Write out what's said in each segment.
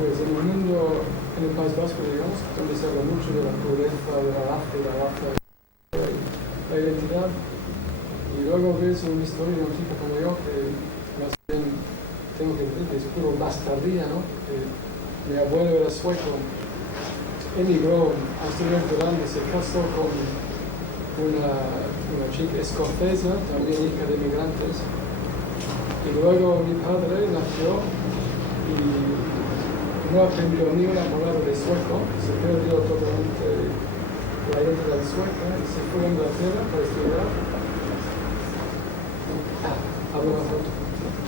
pues en el mundo, en el País Vasco, digamos, donde se habla mucho de la pureza, de la raza, la identidad, y luego ves una historia de un tipo como yo que más bien tengo que decir que es puro bastardía, ¿no? Mi abuelo era sueco, emigró a estudiar en Holanda, se casó con una chica escocesa, también hija de migrantes, y luego mi padre nació y no aprendió ni una palabra de sueco, se perdió totalmente la identidad sueca y se fue a Inglaterra para estudiar.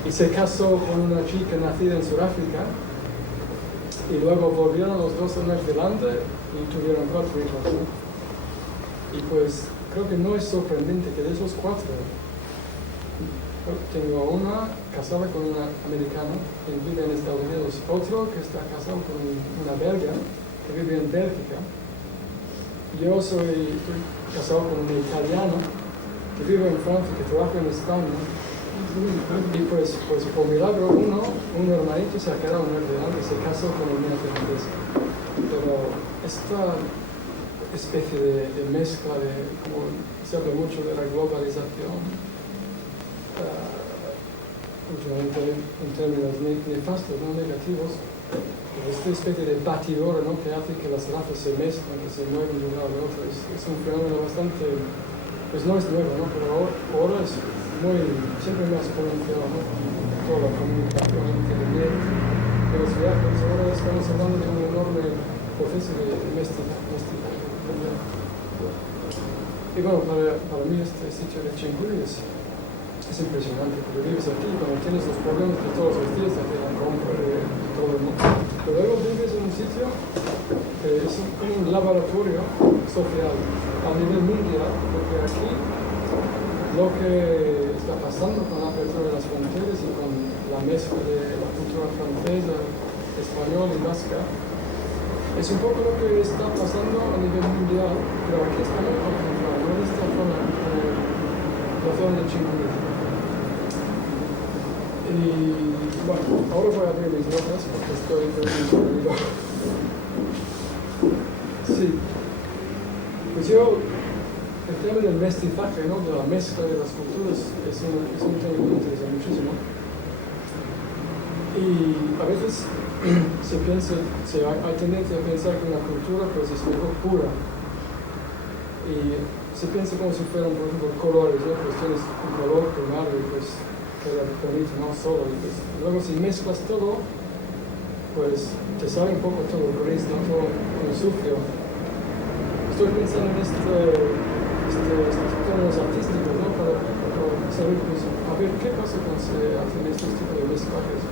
Y se casó con una chica nacida en Sudáfrica y luego volvieron los dos a Nueva Zelanda y tuvieron 4 hijos, ¿no? Y pues creo que no es sorprendente que de esos 4 tengo una casada con una americana que vive en Estados Unidos, otro que está casado con una belga que vive en Bélgica. Yo estoy casado con un italiano que vive en Francia, que trabaja en España. Y pues por milagro un hermanito se ha quedado en Nueva Zelanda y se casó con un neozelandés. Pero esta especie de mezcla como se habla mucho de la globalización, últimamente en términos nefastos, no negativos, esta especie de batidora, ¿no? Que hace que las razas se mezclan, que se mueven de un lado a otro, es un fenómeno bastante, pues no es nuevo, ¿no? Pero ahora es siempre más pronunciado, ¿no? Toda la comunicación inteligente, los viajes, ahora estamos hablando de un enorme proceso de mestizaje. Y bueno, para mí este sitio de Chinguri es impresionante, porque vives aquí, cuando tienes los problemas de todos los días, de la compra, de todo el mundo. Pero luego vives en un sitio que es como un laboratorio social a nivel mundial, porque aquí lo que está pasando con la apertura de las fronteras y con la mezcla de la cultura francesa, española y vasca, es un poco lo que está pasando a nivel mundial, pero aquí está muy concentrado, no en esta zona, la zona de Chinguri. Y bueno, ahora voy a abrir mis notas porque estoy perdido. Sí. Pues el tema del mestizaje, ¿no? De la mezcla de las culturas, es un tema que me interesa muchísimo. Y a veces hay tendencia a pensar que una cultura pues, es algo pura. Y se piensa como si fueran, por ejemplo, colores, ¿no? Pues tienes un color primario y pues queda bonito, no solo. Y pues, luego si mezclas todo, pues te sale un poco todo gris, ¿no? Todo como sucio. Estoy pensando en estos términos artísticos, ¿no? Para saber, pues, a ver qué pasa cuando se hacen estos tipos de mezclajes.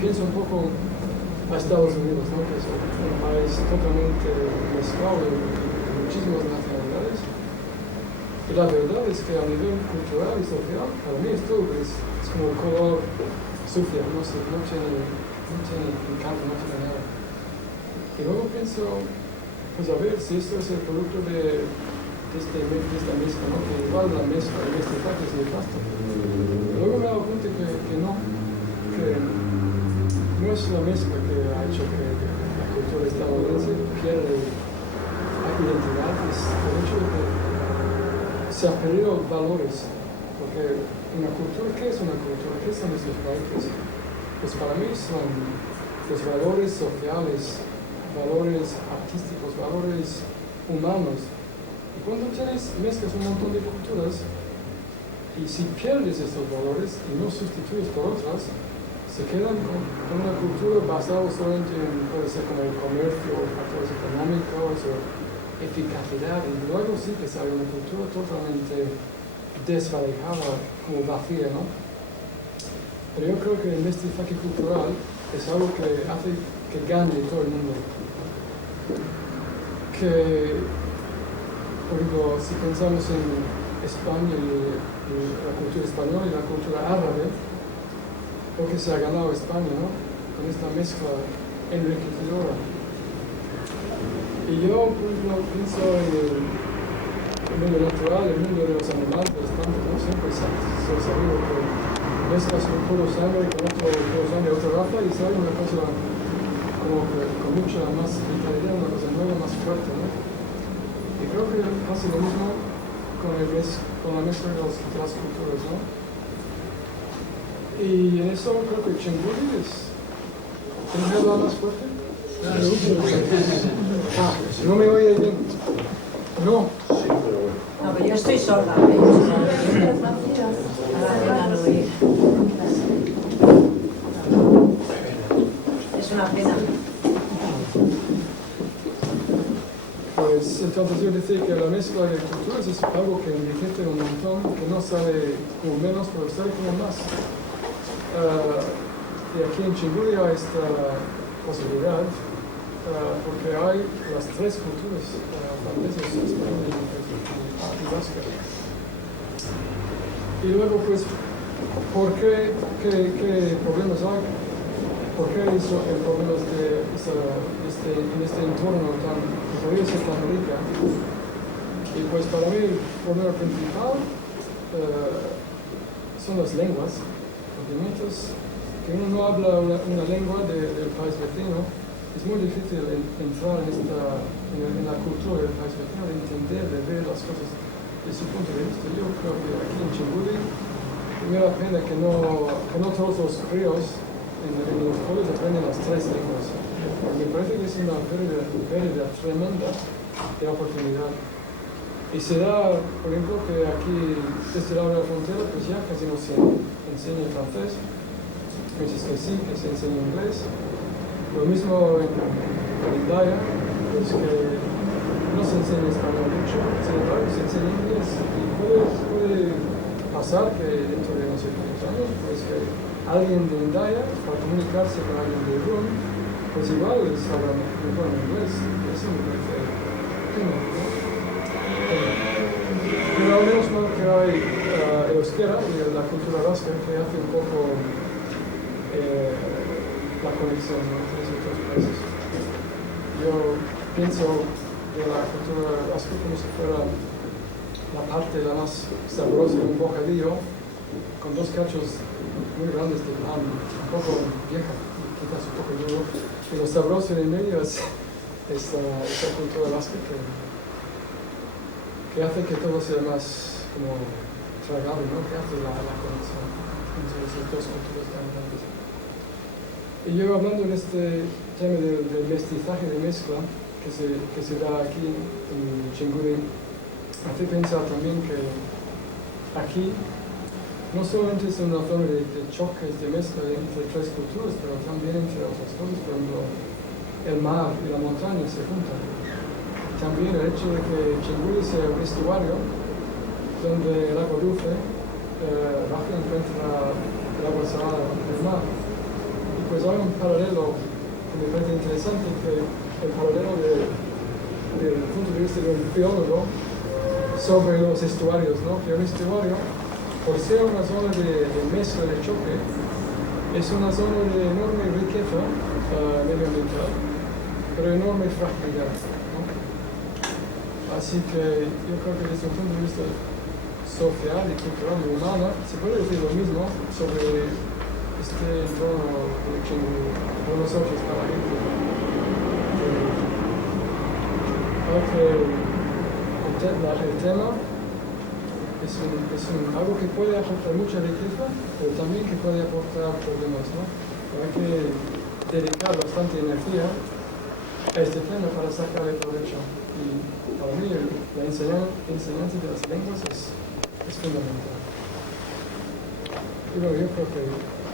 Pienso un poco a Estados Unidos, ¿no? Que es un país totalmente mezclado de muchísimas nacionalidades. Y la verdad es que a nivel cultural y social, para mí es todo gris. Es como el color sucio, no tiene encanto, no tiene nada. Y luego pienso, pues a ver si esto es el producto de esta mezcla, ¿no? Que igual la mezcla de mestizaje es nefasto. Luego me he dado cuenta que no es la mezcla que ha hecho que la cultura estadounidense pierda identidad, es el hecho de que se han perdido valores. Porque una cultura, ¿qué es una cultura? ¿Qué son esos valores? Pues para mí son los valores sociales, valores artísticos, valores humanos. Y cuando mezclas un montón de culturas, y si pierdes estos valores y no sustituyes por otras, se quedan con una cultura basada solamente en, puede ser como el comercio, factores económicos o eficacidad, y luego sí que sale una cultura totalmente desvalejada, como vacía, ¿no? Pero yo creo que el mestizaje cultural es algo que hace que gane todo el mundo. Que, por ejemplo, si pensamos en España y la cultura española y la cultura árabe, creo que se ha ganado España, ¿no? Con esta mezcla enriquecedora. Y yo, por ejemplo, pienso en el mundo natural, el mundo de los animales, de las plantas, ¿no? Siempre se ha sabido que mezclas un puro sangre con otro puro sangre de otra raza y sale una cosa como que con mucha más vitalidad, una cosa nueva, más fuerte, ¿no? Y creo que pasa lo mismo con la mezcla de las culturas, ¿no? Y en eso creo que Chenguri es... ¿Tienes que hablar más fuerte? No me oye bien. No. No, pero yo estoy sorda. Es una pena. Pues entonces yo decía que la mezcla de culturas es algo que enriquece un montón, que no sale como menos, pero sale como más. Y aquí en Chenguri hay esta posibilidad, porque hay las tres culturas francesas, españolas y vasca. Y luego, pues, ¿por qué? ¿Qué problemas hay? ¿Por qué hay problemas en este entorno tan, que podría ser tan rica? Y pues para mí el problema principal son las lenguas, porque mientras que uno no habla una lengua del país vecino, es muy difícil entrar en la cultura del país vecino, de entender, de ver las cosas desde su punto de vista. Yo creo que aquí en Chenguri me da pena que no todos los críos en los colegios aprenden las tres lenguas. Me parece que es una pérdida tremenda de oportunidad. Y se da, por ejemplo, que aquí, desde la frontera, pues ya casi no se enseña francés. Veces que sí, que se enseña inglés. Lo mismo en Indaya, pues que no se enseña español mucho, sin embargo se enseña inglés. Y puede pasar que dentro de no sé cuántos años, pues que alguien de Indaya, para comunicarse con alguien de Irún, pues igual les habla mejor en inglés. Eso me parece fino, ¿no? Pero al menos mal que hay el euskera y la cultura vasca que hace un poco la conexión, ¿no?, entre esos dos países. Yo pienso de la cultura vasca como si fuera la parte la más sabrosa de un bocadillo con dos cachos muy grandes de pan, un poco vieja, quizás un poco duro, y lo sabroso en el medio es esta cultura vasca que hace que todo sea más como tragable, ¿no?, que hace la conexión entre esas dos culturas tan grandes. Y yo hablando en este tema del mestizaje de mezcla que se da aquí en Chenguri, hace pensar también que aquí no solamente es una zona de choques, de mezcla entre tres culturas, pero también entre otras cosas, por ejemplo, el mar y la montaña se juntan. También el hecho de que Chenguri sea un estuario donde el agua dulce baja y encuentra el agua salada del mar. Pues hay un paralelo que me parece interesante, que el paralelo del punto de vista de un biólogo sobre los estuarios, ¿no? Que un estuario, por ser una zona de mezcla, de choque, es una zona de enorme riqueza medioambiental, pero enorme fragilidad, ¿no? Así que yo creo que desde un punto de vista social y cultural y humano se puede decir lo mismo sobre este entorno de Chenguri, para nosotros, para la gente. El tema es algo que puede aportar mucha riqueza, pero también que puede aportar problemas, ¿no? Hay que dedicar bastante energía a este tema para sacarle provecho. Y para mí la enseñanza de las lenguas es fundamental. Y bueno, yo creo que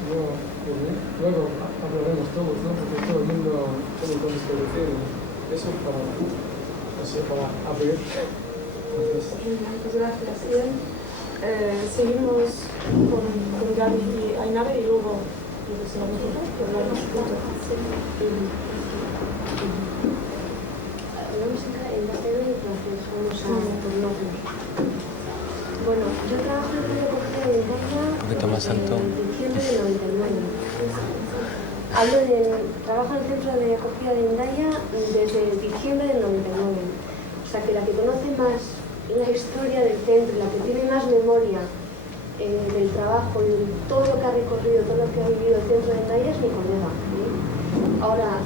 luego hablaremos todos, ¿no? Porque todo el mundo tiene cosas que decir y eso para abrir. Muchas gracias. Bien. Seguimos con Gaby y Ainara y luego regresamos nosotros, que hablamos juntos. La música en castellano y francés, vamos a ponerlo. Bueno, yo trabajo en el recogida de Indaya en diciembre del 99. Trabajo en el centro de acogida de Indaya desde diciembre del 99. O sea que la que conoce más la historia del centro, la que tiene más memoria del trabajo y de todo lo que ha recorrido, todo lo que ha vivido el centro de Indaya es mi colega. Ahora,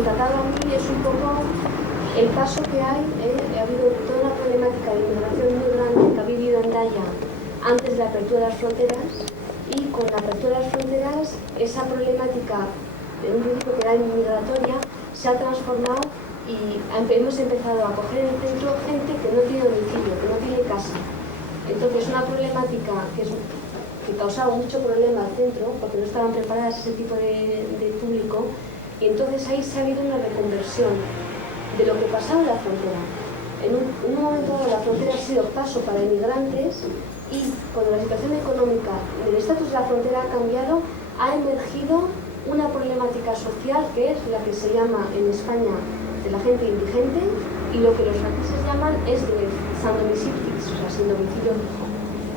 contratado a mí es un poco el paso que hay. Ha habido toda una problemática de inmigración muy grande que ha vivido Hendaya antes de la apertura de las fronteras, y con la apertura de las fronteras esa problemática de un principio que era migratoria se ha transformado y hemos empezado a coger en el centro gente que no tiene domicilio, que no tiene casa. Entonces una problemática que causaba mucho problema al centro porque no estaban preparadas ese tipo de público, y entonces ahí se ha habido una reconversión de lo que pasaba en la frontera. En un momento dado la frontera ha sido paso para inmigrantes, y cuando la situación económica del estatus de la frontera ha cambiado, ha emergido una problemática social que es la que se llama en España de la gente indigente, y lo que los franceses llaman es de sans domicile fixe, o sea, sin domicilio fijo.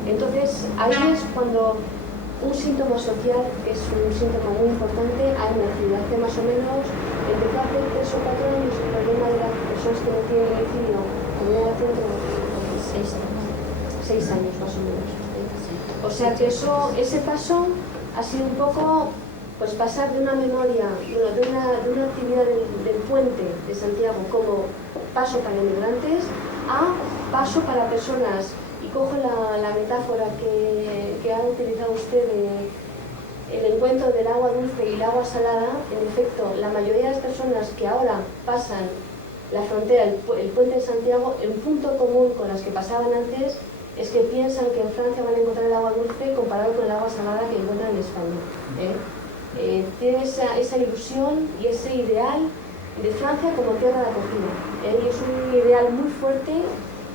Entonces ahí es cuando un síntoma social, que es un síntoma muy importante, ha emergido. Hace más o menos, empezó hace 3 o 4 años el problema de las personas que no tienen domicilio, como en el centro, 6 años más o menos. O sea que ese paso ha sido un poco pues pasar de una memoria, de una actividad del puente de Santiago como paso para inmigrantes a paso para personas. Y cojo la metáfora que ha utilizado usted el encuentro del agua dulce y el agua salada. En efecto, la mayoría de las personas que ahora pasan la frontera, el puente de Santiago, el punto común con las que pasaban antes es que piensan que en Francia van a encontrar el agua dulce comparado con el agua salada que encuentran en España. Tiene esa ilusión y ese ideal de Francia como tierra de acogida. Y es un ideal muy fuerte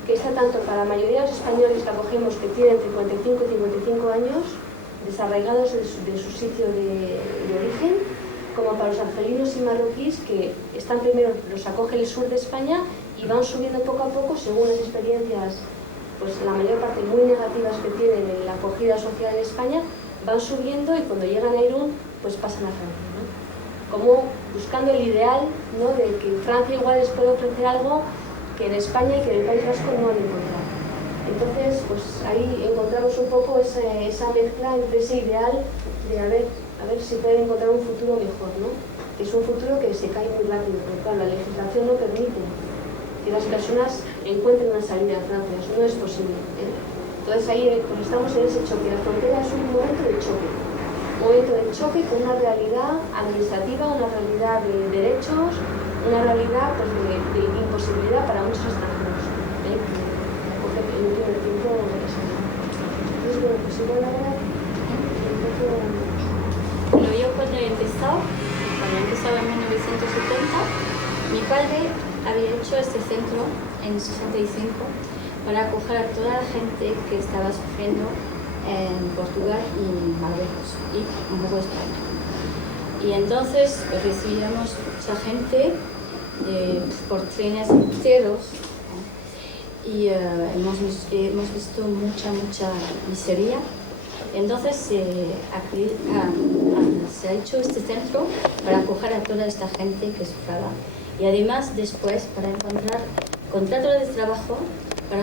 que está tanto para la mayoría de los españoles que acogemos, que tienen entre 45 y 55 años, desarraigados de su sitio de origen, como para los argelinos y marroquíes, que están primero, los acoge el sur de España y van subiendo poco a poco según las experiencias, pues la mayor parte muy negativas que tienen en la acogida social en España, van subiendo y cuando llegan a Irún, pues pasan a Francia, ¿no? Como buscando el ideal, ¿no?, de que Francia igual les puede ofrecer algo que en España y que en el País Vasco no han encontrado. Entonces, pues ahí encontramos un poco esa mezcla entre ese ideal de a ver si pueden encontrar un futuro mejor, ¿no? Que es un futuro que se cae muy rápido, porque claro, la legislación no permite que las personas encuentren una salida a Francia, eso no es posible, ¿eh? Entonces ahí pues estamos en ese choque. La frontera es un momento de choque con una realidad administrativa, una realidad de derechos, una realidad pues, de imposibilidad para muchos extranjeros, porque en el primer tiempo no es así. Entonces, bueno, pues igual ahora un poco... Bueno, yo cuando he empezado en 1970, mi padre había hecho este centro en 65 para acoger a toda la gente que estaba sufriendo en Portugal y Marruecos y un poco España. Y entonces pues, recibíamos mucha gente por trenes enteros, ¿no? Y hemos visto mucha miseria. Entonces se ha hecho este centro para acoger a toda esta gente que sufraba. Y además después para encontrar contratos de trabajo para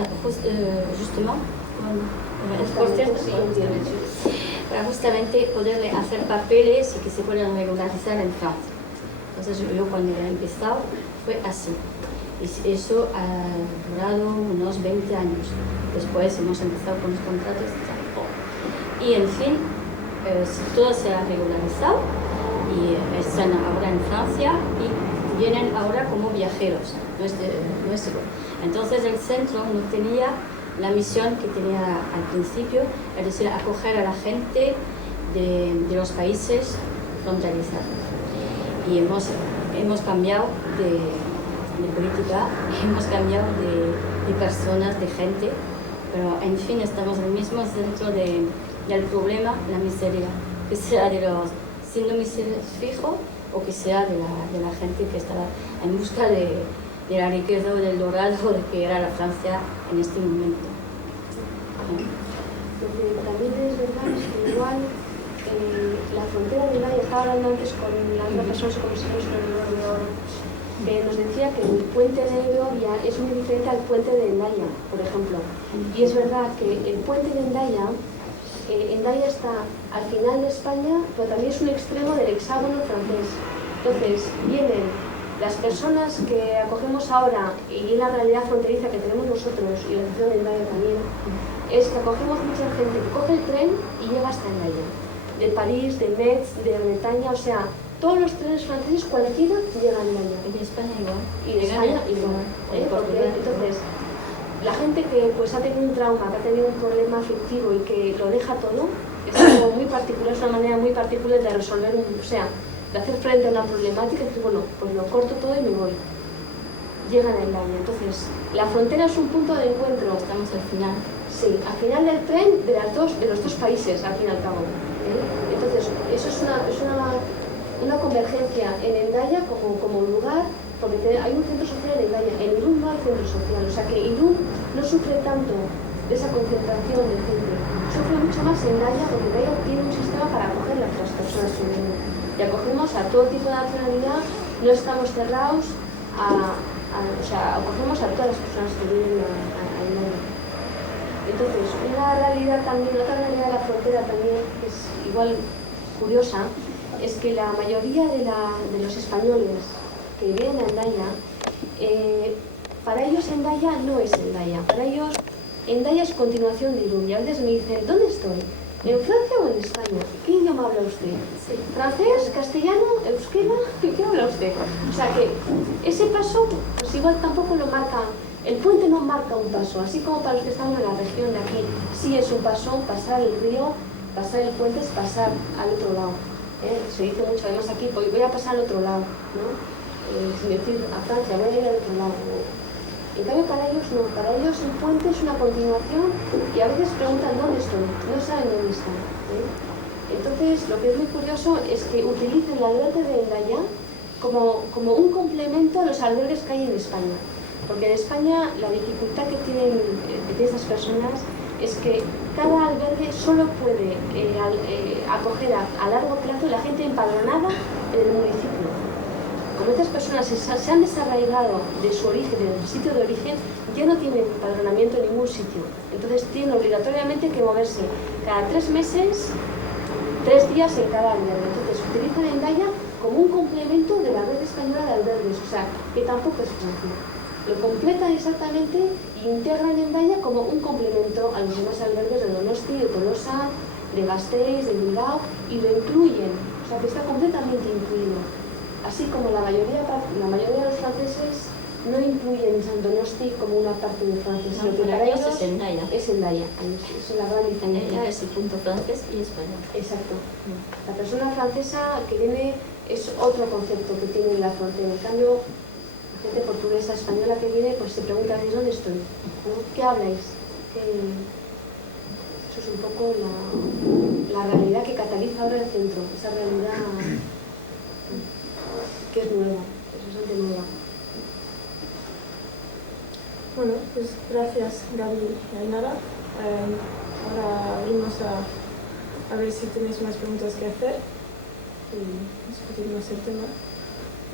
justamente poderle hacer papeles y que se puedan regularizar en Francia. Entonces yo cuando he empezado fue así. Y eso ha durado unos 20 años. Después hemos empezado con los contratos de trabajo. Y en fin, todo se ha regularizado y están ahora en Francia y vienen ahora como viajeros nuestro. Entonces el centro no tenía la misión que tenía al principio, es decir, acoger a la gente de los países fronterizos. Y hemos cambiado de política, hemos cambiado de personas, de gente, pero en fin estamos en el mismo centro del problema, la miseria, que sea de los sin domicilio fijo o que sea de la gente que estaba en busca de la riqueza o del dorado de que era la Francia en este momento. Lo que también es verdad es que igual la frontera de Hendaya, estaba hablando antes con la otra persona, como si fuese un libro de oro, que nos decía que el puente de Beovia es muy diferente al puente de Hendaya, por ejemplo. Y es verdad que el puente de Hendaya está al final de España, pero también es un extremo del hexágono francés. Entonces vienen las personas que acogemos ahora y la realidad fronteriza que tenemos nosotros y la situación de Hendaya también, es que acogemos mucha gente que coge el tren y llega hasta Hendaya. De París, de Metz, de Bretaña, o sea, todos los trenes franceses, cualquiera, llegan a Hendaya. En España igual. Y en España igual. Porque, entonces, la gente que pues ha tenido un trauma, que ha tenido un problema afectivo y que lo deja todo, es algo muy particular, es una manera muy particular de resolver, o sea, de hacer frente a una problemática y decir, bueno, pues lo corto todo y me voy. Llegan a Hendaya. Entonces, la frontera es un punto de encuentro. Estamos al final. Sí, al final del tren de los dos países, al fin y al cabo. Entonces, eso es una convergencia en Hendaya como lugar, porque hay un centro social en Hendaya. En Irún no hay centro social, o sea que Irún no sufre tanto de esa concentración de gente. Sufre mucho más Hendaya, porque Hendaya tiene un sistema para acoger a las personas que vienen. Y acogemos a todo tipo de nacionalidad, no estamos cerrados o sea, acogemos a todas las personas que vienen a Hendaya. Entonces, una realidad también, otra realidad de la frontera también, que es igual curiosa, es que la mayoría de los españoles que vienen a Hendaya, para ellos Hendaya no es Hendaya, para ellos Hendaya es continuación de Irún. Y a veces me dicen, ¿dónde estoy? ¿En Francia o en España? ¿Qué idioma habla usted? Sí. ¿Francés? ¿Castellano? ¿Euskera? ¿Qué habla usted? O sea que ese paso, pues igual tampoco lo marca. El puente no marca un paso, así como para los que estamos en la región de aquí, sí es un paso, pasar el río, pasar el puente es pasar al otro lado. Se dice mucho, además aquí, voy a pasar al otro lado, ¿no? Sin decir a Francia, voy a ir al otro lado. En cambio para ellos no, para ellos el puente es una continuación y a veces preguntan dónde estoy, no saben dónde están. Entonces lo que es muy curioso es que utilicen el albergue de Hendaya como un complemento a los albergues que hay en España. Porque en España la dificultad que tienen estas personas es que cada albergue solo puede acoger a largo plazo la gente empadronada en el municipio. Como estas personas se han desarraigado de su origen, del sitio de origen, ya no tienen empadronamiento en ningún sitio. Entonces tienen obligatoriamente que moverse cada 3 meses, 3 días en cada albergue. Entonces utilizan Hendaya como un complemento de la red española de albergues, o sea, que tampoco es Francia. Lo completan exactamente e integran Hendaya como un complemento a los demás albergues de Donosti, de Tolosa, de Gasteiz, de Bilbao, y lo incluyen, o sea que está completamente incluido. Así como la mayoría de los franceses no incluyen San Donosti como una parte de Francia, sino que para ellos es Hendaya. Es Hendaya, es la gran diferencia. Hendaya es el punto francés y español. Exacto. La persona francesa que viene es otro concepto que tiene en la frontera. En cambio, la gente portuguesa, española que viene, pues se pregunta, ¿de dónde estoy? ¿No? ¿Qué habláis? Eso es un poco la realidad que cataliza ahora el centro, esa realidad que es nueva, es bastante nueva. Bueno, pues gracias Gaby y Ainara. Ahora abrimos a ver si tenéis más preguntas que hacer y discutimos el tema.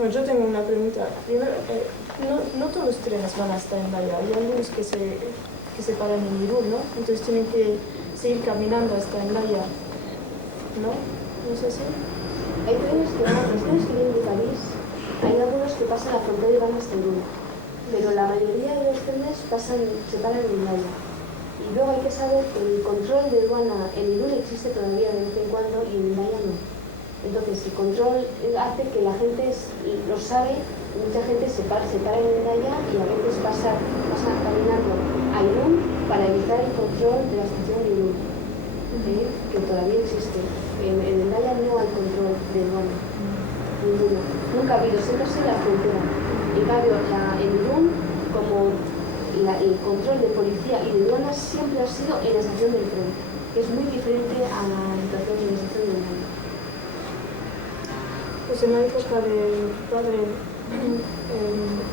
Bueno, yo tengo una pregunta. Primero, no todos los trenes van hasta Hendaya, hay algunos que se paran en Irún, ¿no? Entonces tienen que seguir caminando hasta Hendaya, ¿no? ¿No es así? Hay trenes que vienen de París, hay algunos que pasan la frontera y van hasta Irún. Pero la mayoría de los trenes se paran en Hendaya. Y luego hay que saber que el control de aduana en Irún existe todavía de vez en cuando y en Hendaya no. Entonces el control hace que la gente lo sabe, mucha gente se para en Hendaya y a veces pasa caminando a Irún para evitar el control de la estación de Irún, que todavía existe. En Hendaya no hay control de aduana, ninguno. Nunca ha habido, siempre ha sido la frontera. En cambio, en Irún, como el control de policía y de aduanas siempre ha sido en la estación del tren, que es muy diferente a la situación de la estación del tren. Pues en la época de tu padre,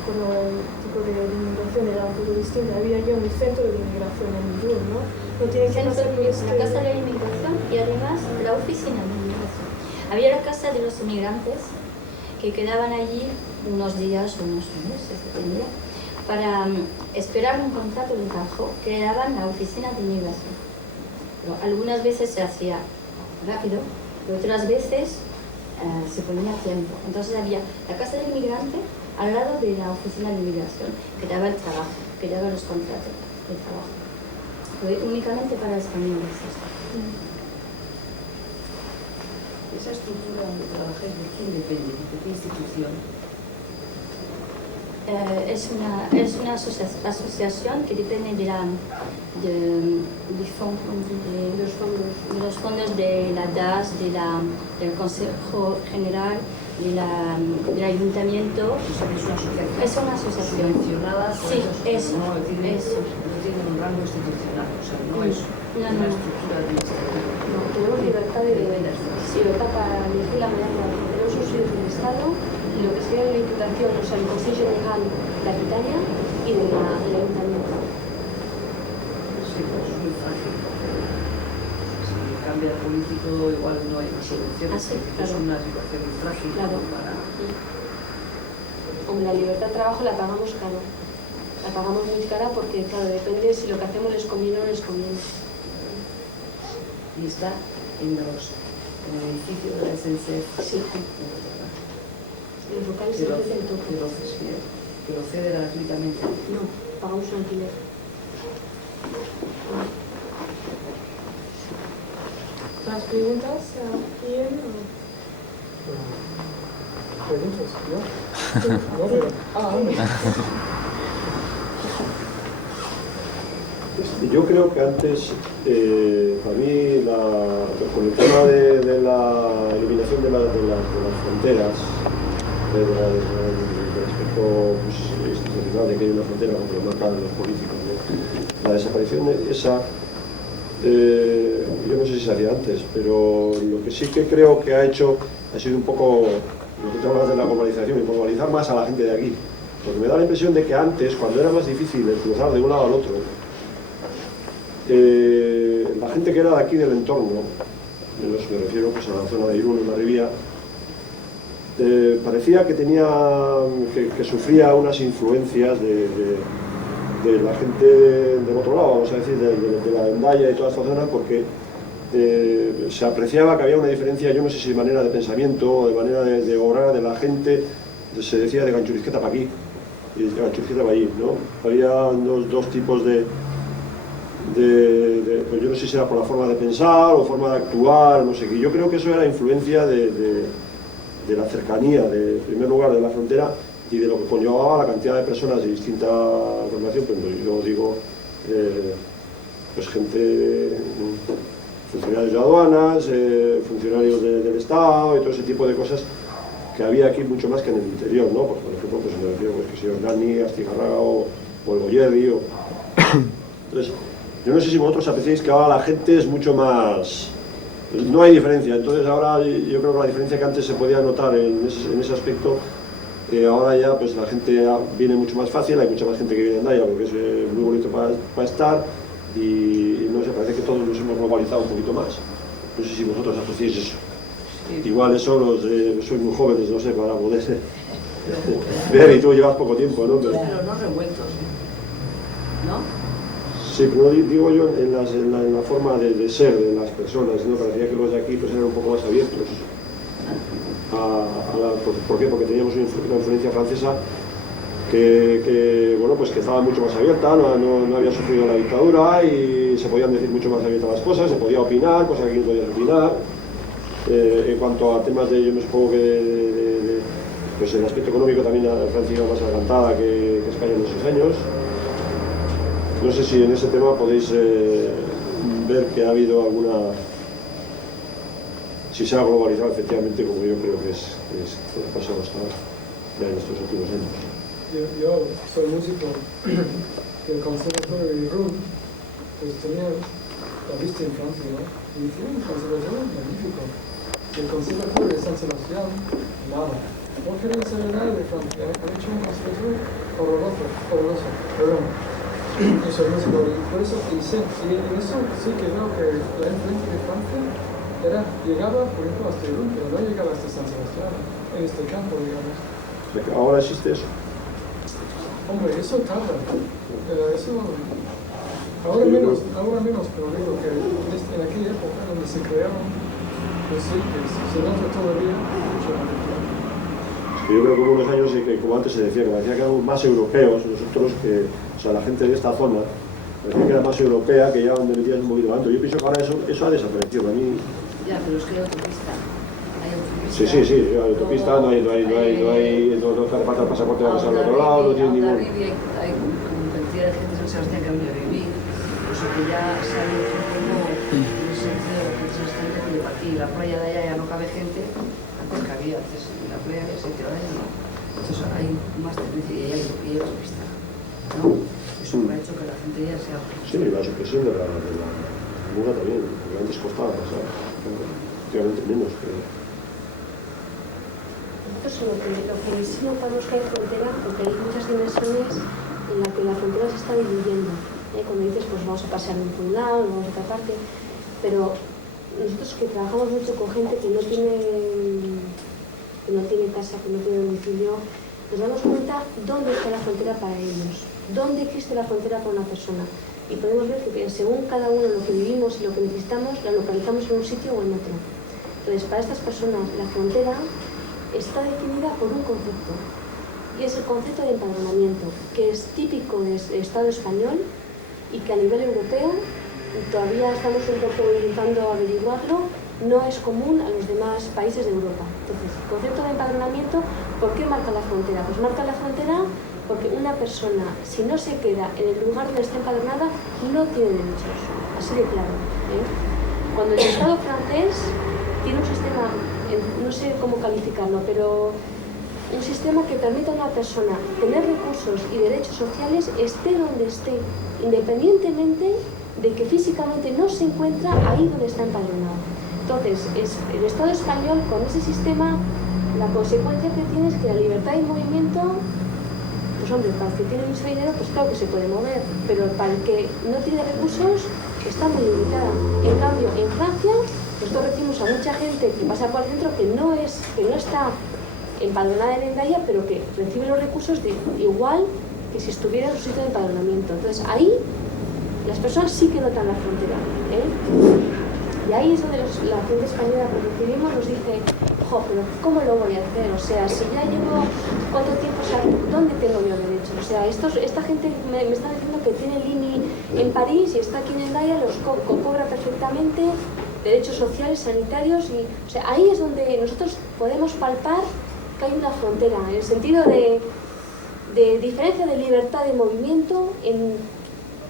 cuando el tipo de inmigración era un poco distinto, había ya un centro de inmigración en Irún, ¿no? No tiene que pasar por La casa de la inmigración y además la oficina de inmigración. Había la casa de los inmigrantes que quedaban allí unos días o unos meses, dependía, para esperar un contrato de trabajo que daban la oficina de inmigración. Pero algunas veces se hacía rápido y otras veces se ponía tiempo. Entonces había la casa del inmigrante al lado de la oficina de inmigración, que daba el trabajo, que daba los contratos de trabajo. Fue únicamente para españoles esto. Esa estructura donde trabajáis, ¿de quién depende? ¿De qué institución? Es una asociación que depende de los fondos de la DAS, del Consejo General, del Ayuntamiento. Es una asociación. Subvencionada por Sí, esos, eso, no, eso. No tiene un rango institucional, o sea, no es una estructura administrativa. No, tenemos libertad para elegir la manera de hacer. Tenemos un sello del Estado y lo que sería la Diputación, o sea, el Consejo General de Aquitania y del Ayuntamiento. Sí, pues es muy fácil. Si cambia el político, igual no hay más solución. Ah, sí, Es claro. una situación muy frágil. Claro. Para... Hombre, la libertad de trabajo la pagamos caro. La pagamos muy cara porque, claro, depende si lo que hacemos les conviene o no les conviene. Y está en el edificio de la SNCF. Sí. Los locales se ofrecen todo. Pero cede gratuitamente. No, pagamos un alquiler. ¿Más preguntas a quién? ¿Preguntas? ¿Yo? No, pero... hombre. Yo creo que antes, para mí, con el tema de la eliminación de las fronteras, del aspecto institucional de que hay una frontera, como lo marcan los políticos, ¿no? La desaparición de esa, yo no sé si se hacía antes, pero lo que sí que creo que ha sido un poco lo que te hablas de la globalización y globalizar más a la gente de aquí. Porque me da la impresión de que antes, cuando era más difícil el cruzar de un lado al otro, la gente que era de aquí del entorno, me refiero pues, a la zona de Irún, en la Ribía, parecía que que sufría unas influencias de la gente del otro lado, vamos a decir, de la Hendaya y toda esta zona, porque se apreciaba que había una diferencia, yo no sé si de manera de pensamiento o de manera de obrar de la gente, se decía de Ganchurizqueta para aquí y de Ganchurizqueta para allí, ¿no? Había dos tipos pues yo no sé si era por la forma de pensar o forma de actuar, no sé qué. Yo creo que eso era influencia de la cercanía, en primer lugar, de la frontera y de lo que conllevaba la cantidad de personas de distinta formación, pero yo digo, pues gente, funcionarios de aduanas, funcionarios del Estado y todo ese tipo de cosas que había aquí mucho más que en el interior, ¿no? Pues, por ejemplo, pues me refiero que si Organi, Astigarraga o el Goyerri Entonces, yo no sé si vosotros apreciáis que ahora la gente es mucho más... No hay diferencia, entonces ahora yo creo que la diferencia que antes se podía notar en ese aspecto, ahora ya pues la gente viene mucho más fácil, hay mucha más gente que viene en Hendaya porque es muy bonito para estar y no sé, parece que todos nos hemos globalizado un poquito más. No sé si vosotros apreciáis eso. Sí. Igual eso sois muy jóvenes, no sé, para poder ver y tú llevas poco tiempo, ¿no? Pero no revueltos, ¿no? Sí, pero digo yo en la forma de ser de las personas, ¿no? Parecía que los de aquí pues, eran un poco más abiertos. ¿Por qué? Porque teníamos una influencia francesa que estaba mucho más abierta, no había sufrido la dictadura y se podían decir mucho más abiertas las cosas, se podía opinar, cosa que aquí no podías opinar. En cuanto a temas yo me supongo que pues el aspecto económico también Francia iba más adelantada que España en esos años. No sé si en ese tema podéis ver que ha habido si se ha globalizado efectivamente, como yo creo que ha pasado hasta ya en estos últimos años. Yo soy músico del Conservatorio de Irún, pues tenía la vista en Francia, ¿no? Y tiene un conservatorio magnífico. El Conservatorio de San Sebastián, nada. No querían saber nada de Francia, han hecho un conservatorio horroroso, perdón. Yo soy músico y por eso hice, y en eso sí que veo que la influencia de Francia llegaba, por ejemplo, hasta Irún, pero no llegaba hasta San Sebastián, en este campo, digamos. ¿Ahora existe eso? Hombre, eso tarda. Ahora menos, pero digo que en aquella época donde se crearon pues sí, que se nota todavía mucho la diferencia. Yo creo que hubo unos años que, como antes se decía, que parecía que éramos más europeos nosotros que, o sea, la gente de esta zona, parecía que era más europea, que ya donde metías un poquito tanto. Yo pienso que ahora eso ha desaparecido. A mí... Ya, pero es que hay autopista. Hay autopista. Sí, hay autopista, no hace falta el pasaporte para pasar al otro lado, no tiene ningún... Hay cantidad de gente en San Sebastián que ha venido a vivir, o sea que ya sale otro como en el sentido de que San Sebastián que para aquí, la playa de allá ya no cabe gente, antes cabía, antes en la playa había sitio, ahora ya no. Entonces hay más tendencia y hay autopista, ¿no? Eso ha hecho que la gente ya sea... Sí, la supresión de la mura también, porque antes costaba pasar, efectivamente menos que... Nosotros lo que sí notamos que hay frontera, porque hay muchas dimensiones en las que la frontera se está dividiendo. Cuando dices, pues vamos a pasear por un lado, vamos a otra parte, pero nosotros que trabajamos mucho con gente que no tiene casa, que no tiene domicilio, nos damos cuenta dónde está la frontera para ellos, dónde existe la frontera para una persona. Y podemos ver que según cada uno lo que vivimos y lo que necesitamos, la localizamos en un sitio o en otro. Entonces, para estas personas, la frontera está definida por un concepto, y es el concepto de empadronamiento, que es típico del Estado español y que a nivel europeo todavía estamos un poco intentando averiguarlo, no es común a los demás países de Europa. Entonces, el concepto de empadronamiento, ¿por qué marca la frontera? Pues marca la frontera porque una persona, si no se queda en el lugar donde está empadronada, no tiene derechos, así de claro. Cuando el Estado francés tiene un sistema, no sé cómo calificarlo, pero un sistema que permite a una persona tener recursos y derechos sociales esté donde esté, independientemente de que físicamente no se encuentra ahí donde está empadronado. Entonces, el Estado español, con ese sistema, la consecuencia que tiene es que la libertad de movimiento, pues hombre, para el que tiene mucho dinero, pues claro que se puede mover, pero para el que no tiene recursos, está muy limitada. En cambio, en Francia, nosotros recibimos a mucha gente que pasa por el centro que no está empadronada en Hendaya, pero que recibe los recursos igual que si estuviera en su sitio de empadronamiento. Entonces ahí las personas sí que notan la frontera, y ahí es donde la gente española que recibimos nos dice, pero ¿cómo lo voy a hacer? O sea, si ya llevo cuánto tiempo, o sea, ¿dónde tengo yo derechos? O sea, esta gente me está diciendo que tiene el INI en París y está aquí en Hendaya, los cobra perfectamente, derechos sociales, sanitarios, y o sea, ahí es donde nosotros podemos palpar que hay una frontera, en el sentido de diferencia de libertad de movimiento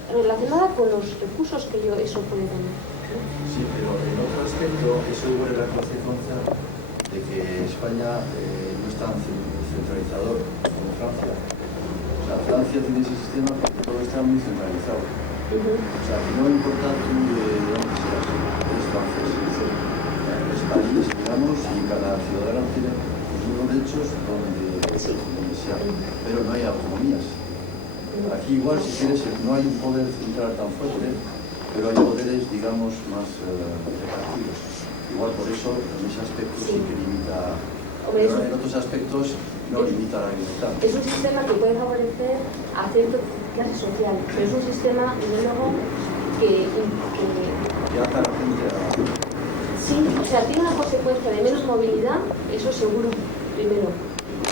relacionada con los recursos que eso puede tener. Sí, pero en otro aspecto, eso hubo la consecuencia de que España no es tan centralizador como Francia. O sea, Francia tiene ese sistema porque todo está muy centralizado. O sea, que no importa tú de dónde seas, eres francés. Es país, digamos, y cada ciudadano tiene los mismos derechos donde sea, pero no hay autonomías. Aquí igual, si quieres, no hay un poder central tan fuerte, pero hay poderes, digamos, más repartidos. Igual por eso, en ese aspecto sí que limita, pero en otros aspectos no limita la libertad. Es un sistema que puede favorecer a cierta clase social, pero es un sistema, desde luego, que ata a la gente a... Sí, o sea, tiene una consecuencia de menos movilidad, eso seguro, primero.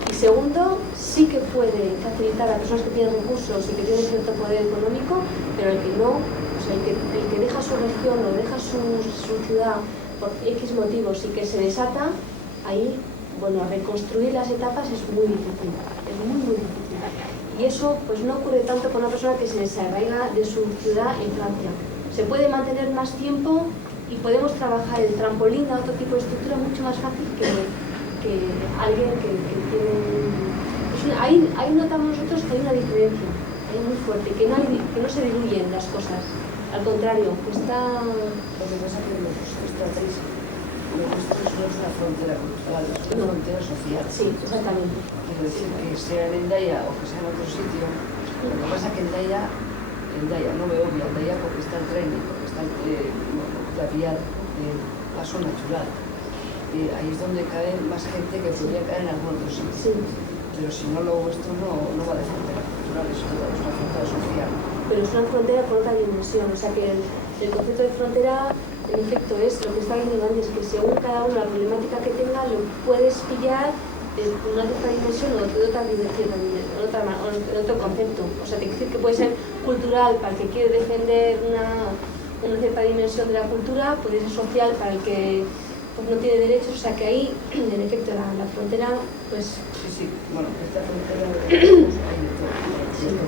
Y segundo, sí que puede facilitar a personas que tienen recursos y que tienen cierto poder económico, pero el que no, o sea, el que deja su región o deja su ciudad por X motivos y que se desata, ahí, bueno, reconstruir las etapas es muy difícil, es muy, muy difícil. Y eso pues no ocurre tanto con una persona que se desarraiga de su ciudad en Francia. Se puede mantener más tiempo y podemos trabajar el trampolín a otro tipo de estructura mucho más fácil que alguien que tiene... Ahí notamos nosotros que hay una diferencia, hay muy fuerte, que no se diluyen las cosas. Al contrario, que está... Lo que pasa es que lo que tratáis, lo vuestro no es una frontera cultural, es una frontera social. Sí, exactamente. Quiero decir que sea en Hendaya o que sea en otro sitio, lo que pasa es que Hendaya no me obvia Hendaya porque está el tren y porque está la vía de paso natural. Ahí es donde cae más gente que podría caer en algún otro sitio. Sí. Pero si no, lo vuestro no va de frontera cultural, es una frontera social. Pero es una frontera con otra dimensión, o sea que el concepto de frontera en efecto es lo que estaba diciendo antes, que según cada uno la problemática que tenga lo puedes pillar de una cierta dimensión o de otra dimensión, en otro concepto. O sea, te quiero decir que puede ser cultural para el que quiere defender una cierta dimensión de la cultura, puede ser social para el que pues, no tiene derechos. O sea, que ahí, en efecto, la frontera, pues... Sí, bueno, esta frontera el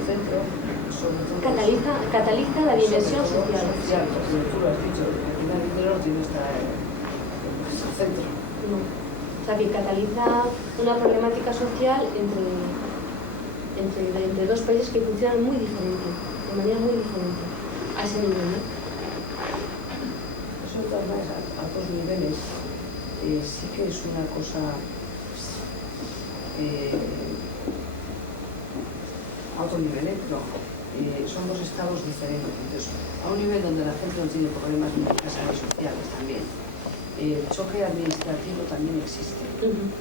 centro, sobre todo... Cataliza la dimensión social. Porque tú lo has dicho, al final el dinero no tiene que estar en el centro. No. O sea, que cataliza una problemática social entre dos países que funcionan muy diferente, de manera muy diferente, a ese nivel, ¿no? Eso de todas maneras, a dos niveles, sí que es una cosa a otro nivel, no. Son dos estados diferentes. Entonces, a un nivel donde la gente no tiene problemas empresariales y sociales también. El choque administrativo también existe, en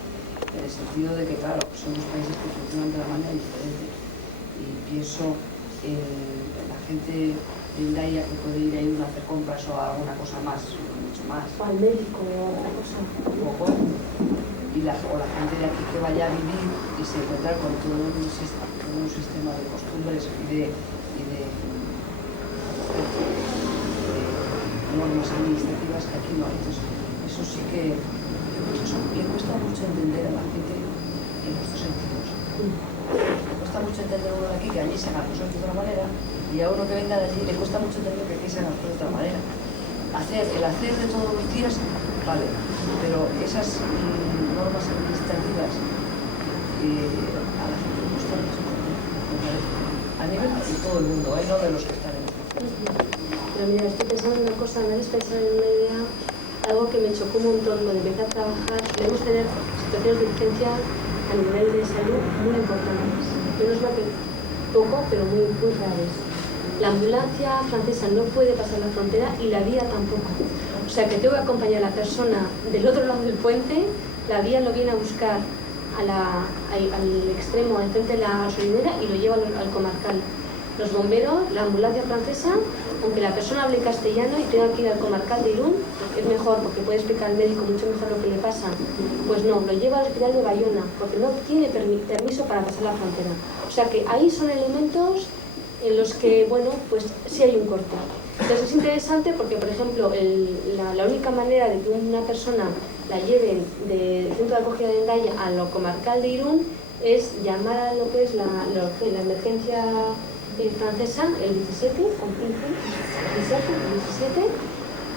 el sentido de que, claro, somos países que funcionan de una manera diferente. Y pienso en la gente de Hendaya que puede ir ahí a hacer compras o a alguna cosa más, mucho más. O al médico o a otra cosa. Un poco. O la gente de aquí que vaya a vivir y se encuentra con todo un sistema de costumbres y de normas administrativas que aquí no hay. Entonces, eso sí que yo creo que eso le cuesta mucho entender a la gente en los dos sentidos. Le cuesta mucho entender a uno de aquí que allí se hagan las cosas de otra manera y a uno que venga de allí le cuesta mucho entender que aquí se hagan las cosas de otra manera. El hacer de todos los días, vale, pero esas normas administrativas a la gente le cuesta mucho entender, me parece. A nivel de todo el mundo, no de los que están en el centro. Pero mira, estoy pensando en una cosa, me habéis pensado en una idea, algo que me chocó un montón cuando empecé a trabajar. Debemos tener situaciones de urgencia a nivel de salud muy importantes. Menos mal que poco, pero muy graves. La ambulancia francesa no puede pasar la frontera y la vía tampoco. O sea que tengo que acompañar a la persona del otro lado del puente, la vía lo viene a buscar al extremo, al frente de la gasolinera y lo lleva al comarcal. Los bomberos, la ambulancia francesa, aunque la persona hable castellano y tenga que ir al comarcal de Irún, que es mejor porque puede explicar al médico mucho mejor lo que le pasa, pues no, lo lleva al hospital de Bayona porque no tiene permiso para pasar la frontera. O sea que ahí son elementos en los que, bueno, pues sí hay un corte. Entonces es interesante porque, por ejemplo, la única manera de que una persona la lleven del centro de acogida de Hendaya a lo comarcal de Irún es llamar a lo que es la emergencia francesa, el 17 o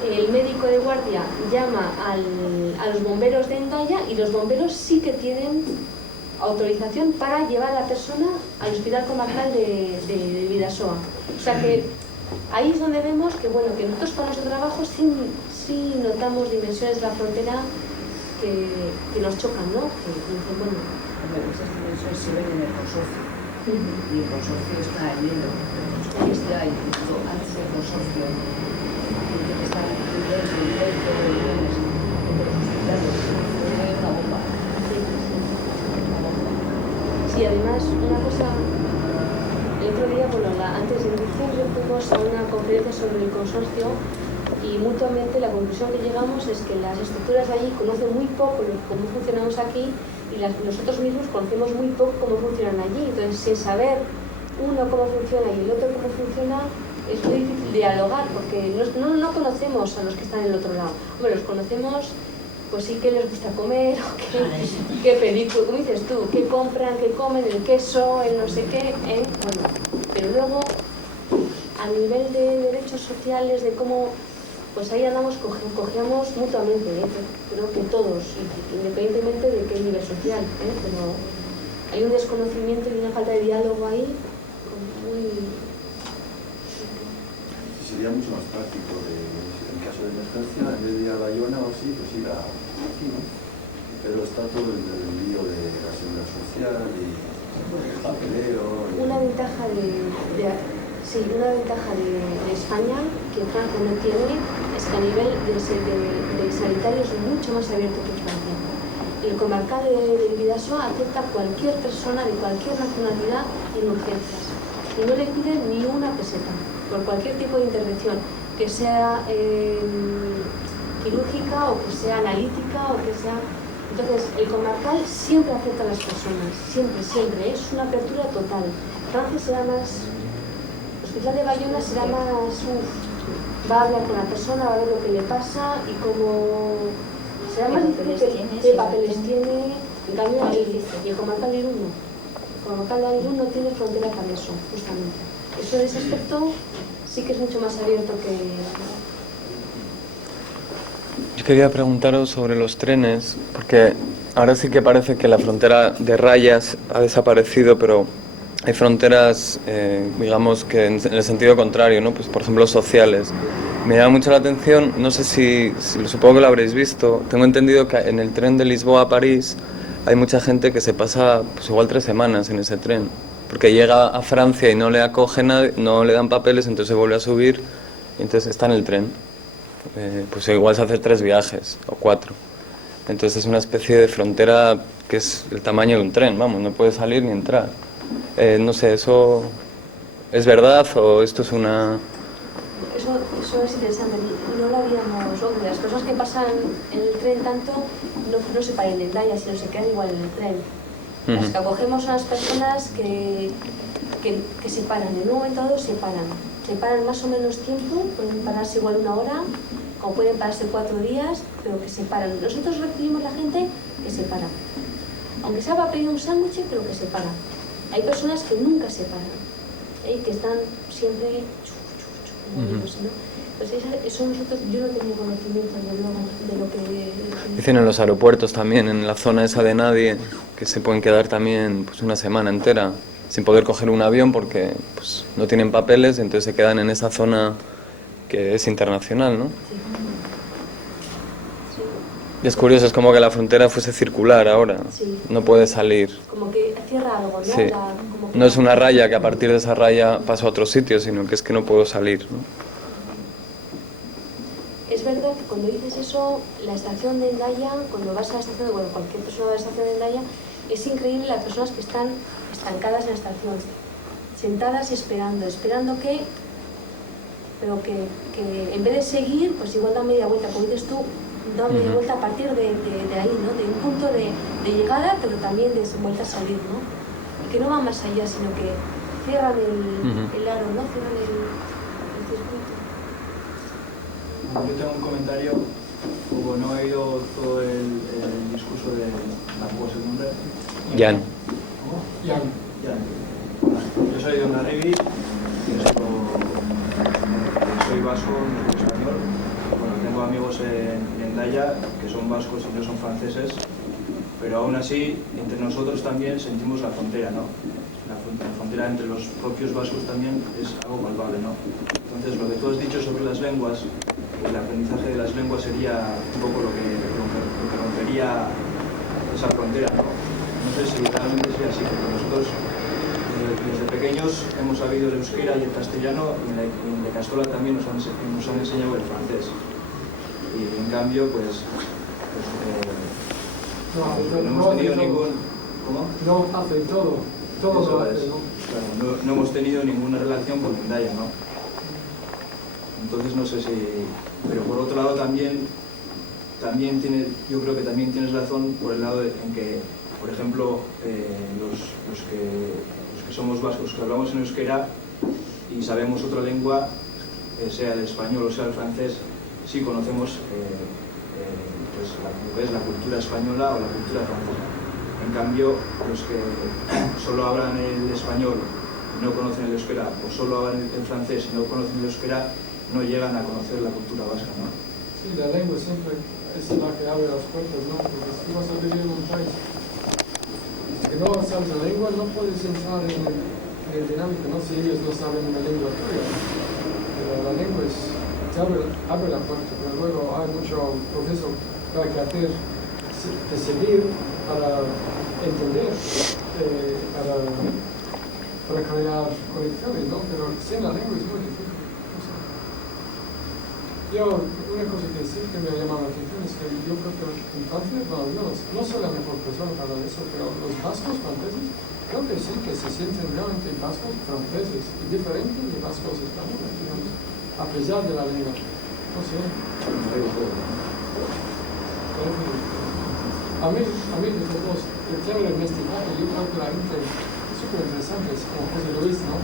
15, el médico de guardia llama a los bomberos de Hendaya y los bomberos sí que tienen autorización para llevar a la persona al hospital comarcal de Bidasoa. O sea que ahí es donde vemos que, bueno, que nosotros para nuestro trabajo sí notamos dimensiones de la frontera que nos chocan, ¿no? Que dicen, bueno, Esas dimensiones se ven en el consorcio. Y el consorcio está en enero. Este año, antes del consorcio, tiene que estar dentro de millones de los hospitales. Es una bomba. Sí, además, una cosa, el otro día, bueno, antes de diciembre fuimos a una conferencia sobre el consorcio y mutuamente la conclusión que llegamos es que las estructuras de allí conocen muy poco cómo funcionamos aquí y nosotros mismos conocemos muy poco cómo funcionan allí. Entonces, sin saber uno cómo funciona y el otro cómo funciona, es muy difícil dialogar porque no conocemos a los que están en el otro lado. Hombre, los conocemos, pues sí que les gusta comer, o qué película, como dices tú, qué compran, qué comen, el queso, el no sé qué, bueno, pero luego a nivel de derechos sociales, de cómo, pues ahí andamos, cogíamos mutuamente, creo que todos, independientemente de qué nivel social, pero hay un desconocimiento y una falta de diálogo ahí muy... Sería mucho más práctico en caso de emergencia, en vez de ir a Bayona o así, pues ir aquí, ¿no? Pero está todo el lío de la seguridad social y el papeleo. Una ventaja de España que Francia no tiene es que a nivel de sanitario es mucho más abierto que Francia. El comarcal de Bidasoa acepta a cualquier persona de cualquier nacionalidad en urgencias y no le piden ni una peseta por cualquier tipo de intervención, que sea quirúrgica o que sea analítica o que sea... Entonces, el comarcal siempre acepta a las personas, siempre, siempre, es una apertura total. Francia será más... El hospital de Bayona será más... va a hablar con la persona, va a ver lo que le pasa y cómo... será más difícil qué papeles tiene, en cambio el comarcal de Irún no. El comarcal de Irún no tiene frontera para eso, justamente. Eso en ese aspecto sí que es mucho más abierto que... Yo quería preguntaros sobre los trenes, porque ahora sí que parece que la frontera de rayas ha desaparecido, pero hay fronteras, digamos, que en el sentido contrario, ¿no? Pues, por ejemplo, sociales. Me llama mucho la atención, no sé si supongo que lo habréis visto, tengo entendido que en el tren de Lisboa a París hay mucha gente que se pasa pues igual 3 semanas en ese tren, porque llega a Francia y no le acoge nadie, no le dan papeles, entonces se vuelve a subir y entonces está en el tren. Pues igual se hace 3 viajes o 4. Entonces es una especie de frontera que es el tamaño de un tren, vamos, no puede salir ni entrar. No sé, ¿eso es verdad o esto es una...? Eso es interesante, no lo habíamos... Hombre, las cosas que pasan en el tren tanto no se paran en Hendaya, sino se quedan igual en el tren. Las que acogemos son las personas que se paran, en un momento dado se paran más o menos tiempo, pueden pararse igual 1 hora, como pueden pararse 4 días, pero que se paran. Nosotros recibimos la gente que se para, aunque sea para pedir un sándwich, pero que se para. Hay personas que nunca se paran, que están siempre moviéndose, ¿no? Entonces eso nosotros, yo no tengo conocimiento de lo que... Dicen en los aeropuertos también, en la zona esa de nadie, que se pueden quedar también pues 1 semana entera sin poder coger un avión porque pues, no tienen papeles, entonces se quedan en esa zona que es internacional, ¿no? Sí. Sí. Y es curioso, es como que la frontera fuese circular ahora, Sí. No puede salir. Como que cierra algo, ¿no? Sí. Como que No es una raya que a partir de esa raya paso a otro sitio, sino que es que no puedo salir, ¿no? Es verdad que cuando dices eso, la estación de Hendaya, cuando vas a la estación, bueno, cualquier persona va a la estación de Hendaya, es increíble las personas que están estancadas en la estación, sentadas esperando que, pero que en vez de seguir, pues igual da media vuelta, como dices tú, da media vuelta a partir de ahí, ¿no? De un punto de llegada, pero también de vuelta a salir, ¿no? Y que no va más allá, sino que cierran el aro, ¿no? Cierran el circuito. Yo tengo un comentario, como no he oído todo el discurso de la segunda. Jan. ¿Cómo? Jan. Yo soy de Hondarribia, soy vasco, no soy español. Bueno, tengo amigos en Hendaya que son vascos y no son franceses, pero aún así entre nosotros también sentimos la frontera, ¿no? La frontera entre los propios vascos también es algo palpable, ¿no? Entonces, lo que tú has dicho sobre las lenguas, el aprendizaje de las lenguas sería un poco lo que rompería esa frontera, ¿no? No sé si realmente sea así, porque nosotros desde pequeños hemos sabido el euskera y el castellano, y en la Castola también nos han enseñado el francés. Y en cambio, pues no hemos tenido ningún... ¿Cómo? No hace todo lo hace, ¿no? Claro, no hemos tenido ninguna relación con Hendaya, ¿no? Entonces no sé si... Pero por otro lado también yo creo que también tienes razón por el lado en que, por ejemplo, los que somos vascos, que hablamos en euskera y sabemos otra lengua, sea el español o sea el francés, sí conocemos pues lo que es la cultura española o la cultura francesa. En cambio, los que solo hablan el español y no conocen el euskera, o solo hablan el francés y no conocen el euskera, no llegan a conocer la cultura vasca, ¿no? Sí, la lengua siempre es la que abre las puertas, ¿no? Porque si vas a vivir en un país que no sabes la lengua, no puedes entrar en el dinámico, ¿no? Si ellos no saben una lengua tuya. Pero la lengua te abre la puerta, pero luego hay mucho proceso que hay que hacer de seguir para entender, para crear conexiones, ¿no? Pero sin la lengua es muy difícil. Una cosa que sí que me ha llamado la atención es que yo creo que en Francia, bueno, yo no soy la mejor persona para eso, pero los vascos franceses creo que sí que se sienten realmente vascos franceses, diferentes de vascos españoles, digamos. a pesar de la lengua. No sé. A mí, de todos, el tema del mestizaje, yo creo que la gente es súper interesante, es como José Luis, ¿no?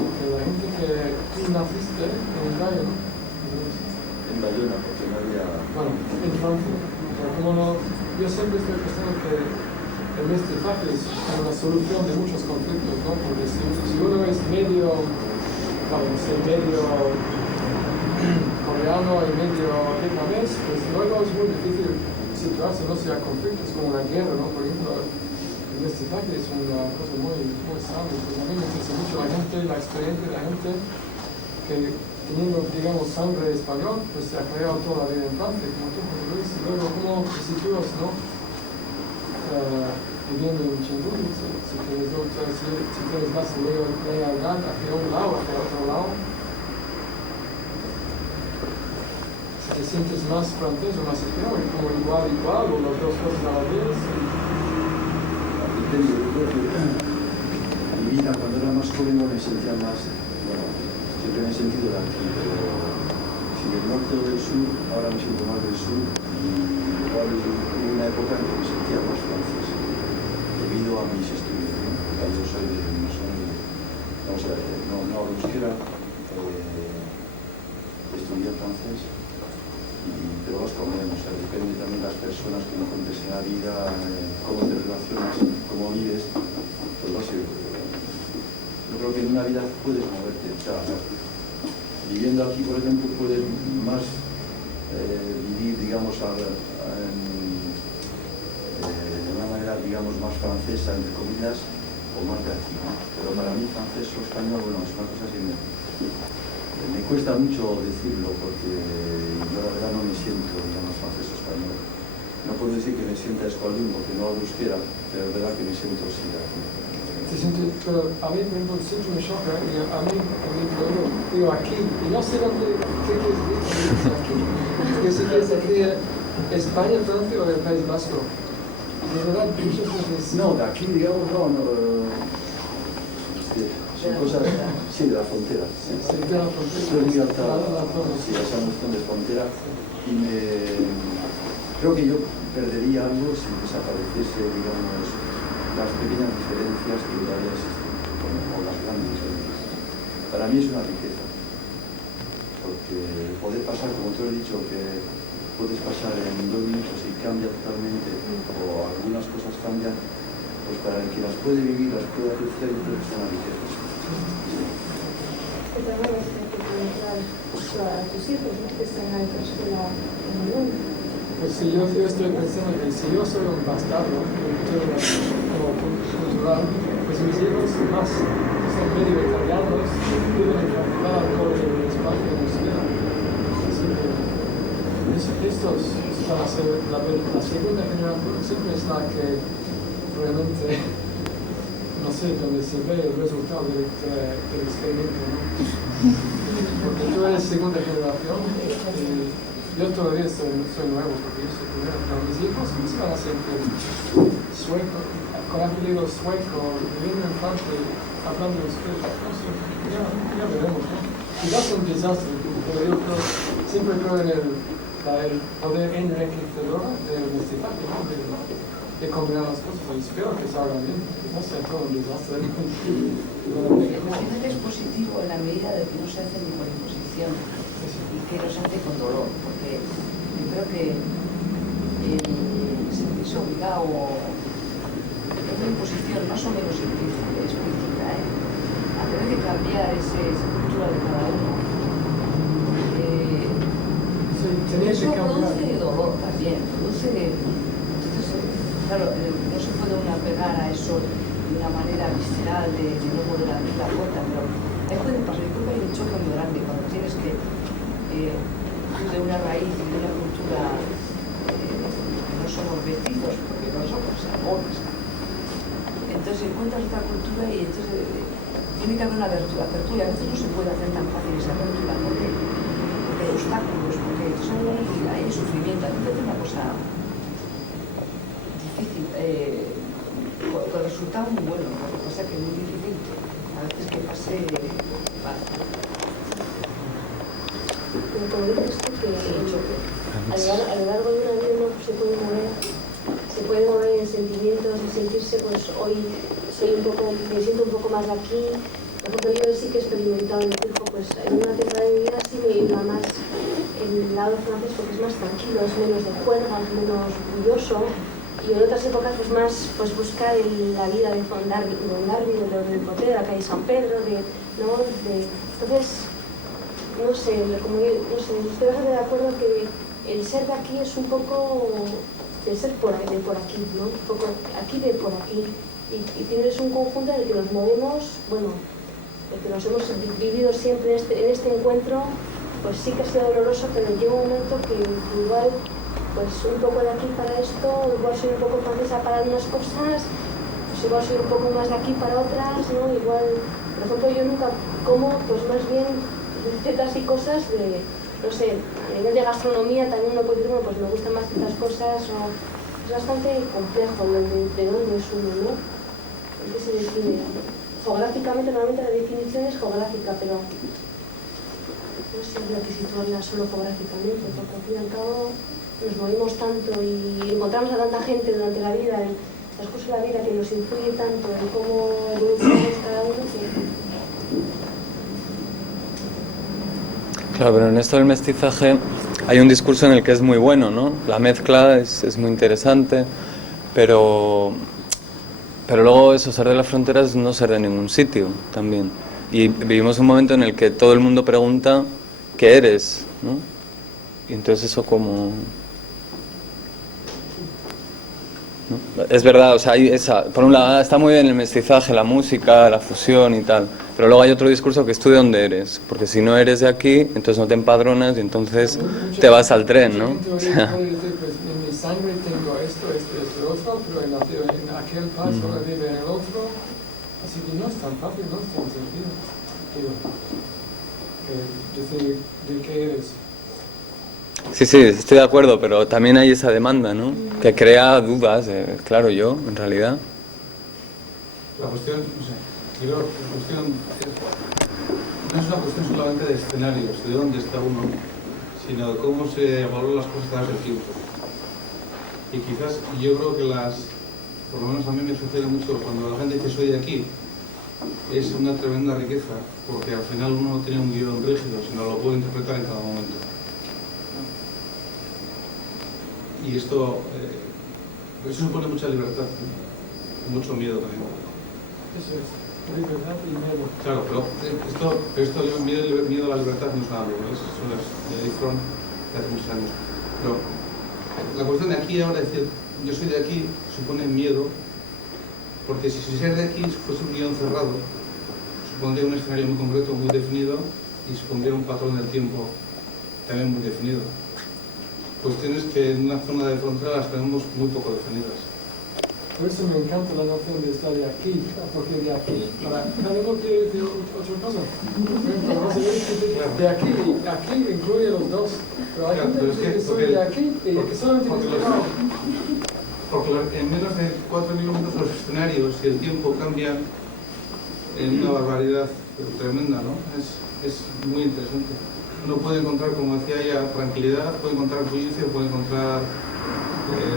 Que la gente que tú naciste en el Gallo, ¿no? En Bayona, porque no había... Bueno, en Francia. Pero como no, yo siempre estoy pensando que el mestizaje es una solución de muchos conflictos, ¿no? Porque si uno es medio, bueno, no sé, medio coreano y medio vietnamés, pues luego es muy difícil situarse, no sea conflictos como la guerra, ¿no? Por ejemplo, el mestizaje es una cosa muy sana. Pues a mí me interesa mucho la gente, la experiencia de la gente que teniendo, digamos, sangre español, pues se ha creado toda la vida en Francia, como tú, José Luis, y luego cómo te sitúas, ¿no? Viviendo en Chengdu, si tienes más lealtad hacia un lado, hacia otro lado, si te sientes más francés o más español, como igual, o las dos cosas a la vez. Depende, yo creo que mi vida cuando era más joven no me sentía más, bueno, siempre me he sentido de aquí, pero si del norte o del sur, ahora me siento más del sur, y igual hubo una época en que me sentía más francés, debido a mis estudios, ¿no? Porque yo soy de, vamos a ver, no hablo euskera, estudié francés, pero vas como o sea, depende también de las personas que encuentres en la vida, cómo te relacionas, cómo vives, pues va a ser. Yo creo que en una vida puedes moverte, o sea, viviendo aquí, por ejemplo, puedes más vivir, digamos, de una manera, digamos, más francesa, entre comillas, o más de aquí, ¿no? Pero para mí, francés o español, bueno, es una cosa que me cuesta mucho decirlo, porque yo la verdad no me siento, digamos, francés o español. No puedo decir que me sienta escualdún porque no hablo euskera, pero es verdad que me siento así de aquí. Pero a mí, por ejemplo, siempre me choca, y a mí digo aquí, y no sé dónde, qué quiere decir aquí. Que si quieres decir España, Francia o el País Vasco. De verdad, muchas veces... No, de aquí, digamos, son cosas, sí, de la frontera. Sí, de la frontera. Yo he vivido hasta esa noción de frontera y creo que yo perdería algo si desapareciese, digamos, las pequeñas diferencias que todavía existen, o las grandes diferencias. Para mí es una riqueza, porque poder pasar, como te lo he dicho, que puedes pasar en 2 minutos y cambia totalmente, o algunas cosas cambian, pues para el que las puede vivir, las puede apreciar, yo creo que es una riqueza. Que también es que preguntar a tus hijos, ¿no? Que están en la escuela en el mundo. Pues si yo estoy pensando que si yo soy un bastardo cultural, pues mis hijos más son medio italianos, viven en Portugal, en España, en Euskera. Así que estos van a ser la segunda generación, siempre es la que realmente, no sé, donde se ve el resultado del experimento, ¿no? Porque tú eres segunda generación. Yo todavía soy nuevo porque yo soy primero, pero mis hijos van a ser sueco, con apellido sueco, viviendo en Francia, hablando euskera, no sé, ya veremos, ¿no? Quizás es un desastre, pero yo siempre creo en el poder enriquecedor del mestizaje, ¿no? De combinar las cosas, y espero que salga bien, que no sea todo un desastre. El mestizaje es positivo en la medida de que no se hace ni por imposición y que no se hace con dolor, porque yo creo que el sentirse obligado es una imposición más o menos explícita, a tener que cambiar esa cultura de cada uno. Eso produce dolor también, entonces, claro, no se puede uno apegar a eso de una manera visceral de no poder abrir la puerta, pero ahí puede pasar. Yo creo que hay un choque muy grande cuando tienes que de una raíz y de una cultura que no somos vestidos, porque no somos salmones. Entonces encuentras otra cultura y entonces tiene que haber una apertura, y a veces no se puede hacer tan fácil esa apertura porque hay obstáculos, porque hay sufrimiento. A mí me parece una cosa difícil, con resultado muy bueno, lo que pasa es que es muy difícil a veces que pase fácil. pero como dices tú, que a lo largo de una vida uno se puede mover en sentimientos y sentirse, pues hoy me siento un poco más de aquí. Por ejemplo, yo sí que he experimentado en el circo, pues en una temporada de mi vida sí me iba más en el lado francés porque es más tranquilo, es menos de juerga, es menos orgulloso. Y en otras épocas pues más pues buscar la vida de Fondarbi, del Potrero, de la calle San Pedro, entonces, no sé, estoy bastante de acuerdo que el ser de aquí es un poco de ser de por aquí, ¿no? Un poco aquí de por aquí. Y tienes un conjunto en el que nos movemos, bueno, el que nos hemos vivido siempre en este encuentro, pues sí que ha sido doloroso, pero llega un momento que igual, pues un poco de aquí para esto, igual soy un poco francesa para unas cosas, pues igual soy un poco más de aquí para otras, ¿no? Igual, por ejemplo, yo nunca como, pues más bien recetas y cosas de, no sé, a nivel de gastronomía también uno puede decir, bueno, pues me gustan más ciertas cosas, o es bastante complejo de dónde es uno, ¿no? ¿En qué se define? Geográficamente, normalmente la definición es geográfica, pero no sé si hay que situarla solo geográficamente, porque al fin y al cabo nos movimos tanto y encontramos a tanta gente durante la vida, en el transcurso de la vida, que nos influye tanto en cómo evolucionamos cada uno que... Claro, pero en esto del mestizaje hay un discurso en el que es muy bueno, ¿no? La mezcla es muy interesante, pero luego eso, ser de las fronteras es no ser de ningún sitio también. Y vivimos un momento en el que todo el mundo pregunta ¿qué eres? ¿No? Y entonces eso como... ¿no? Es verdad, o sea, hay esa, por un lado está muy bien el mestizaje, la música, la fusión y tal, pero luego hay otro discurso que es tú de dónde eres, porque si no eres de aquí, entonces no te empadronas y entonces te vas al tren, ¿no? O sea, En mi sangre tengo esto, otro, pero he nacido en aquel país, ahora vive en el otro, así que no es tan fácil, no es tan sencillo. Decir de qué eres. sí, estoy de acuerdo, pero también hay esa demanda, ¿no? Que crea dudas, claro, yo, en realidad. La cuestión, no sé, yo creo que la cuestión no es una cuestión solamente de escenarios, de dónde está uno, sino de cómo se valoran las cosas a través del tiempo. Y quizás yo creo que por lo menos a mí me sucede mucho cuando la gente dice soy de aquí, es una tremenda riqueza, porque al final uno no tiene un guión rígido, sino lo puede interpretar en cada momento. Y esto supone mucha libertad, mucho miedo también. Eso es, libertad y miedo. Claro, pero esto miedo a la libertad no es algo, eso es de Eric Fromm de hace muchos años. Pero la cuestión de aquí ahora, es decir, yo soy de aquí, supone miedo, porque si ser de aquí fuese un guión cerrado, supondría un escenario muy concreto, muy definido, y supondría un patrón del tiempo también muy definido. Cuestiones que en una zona de frontera las tenemos muy poco definidas. Por eso me encanta la noción de estar de aquí, porque de aquí, cada uno quiere decir otra cosa. Vamos a ver que de aquí incluye los dos. Pero hay gente que dice que soy de aquí y que solamente porque en menos de 4 minutos los escenarios y el tiempo cambian en una barbaridad tremenda, ¿no? Es muy interesante. Uno puede encontrar, como decía ella, tranquilidad, puede encontrar bullicio, puede encontrar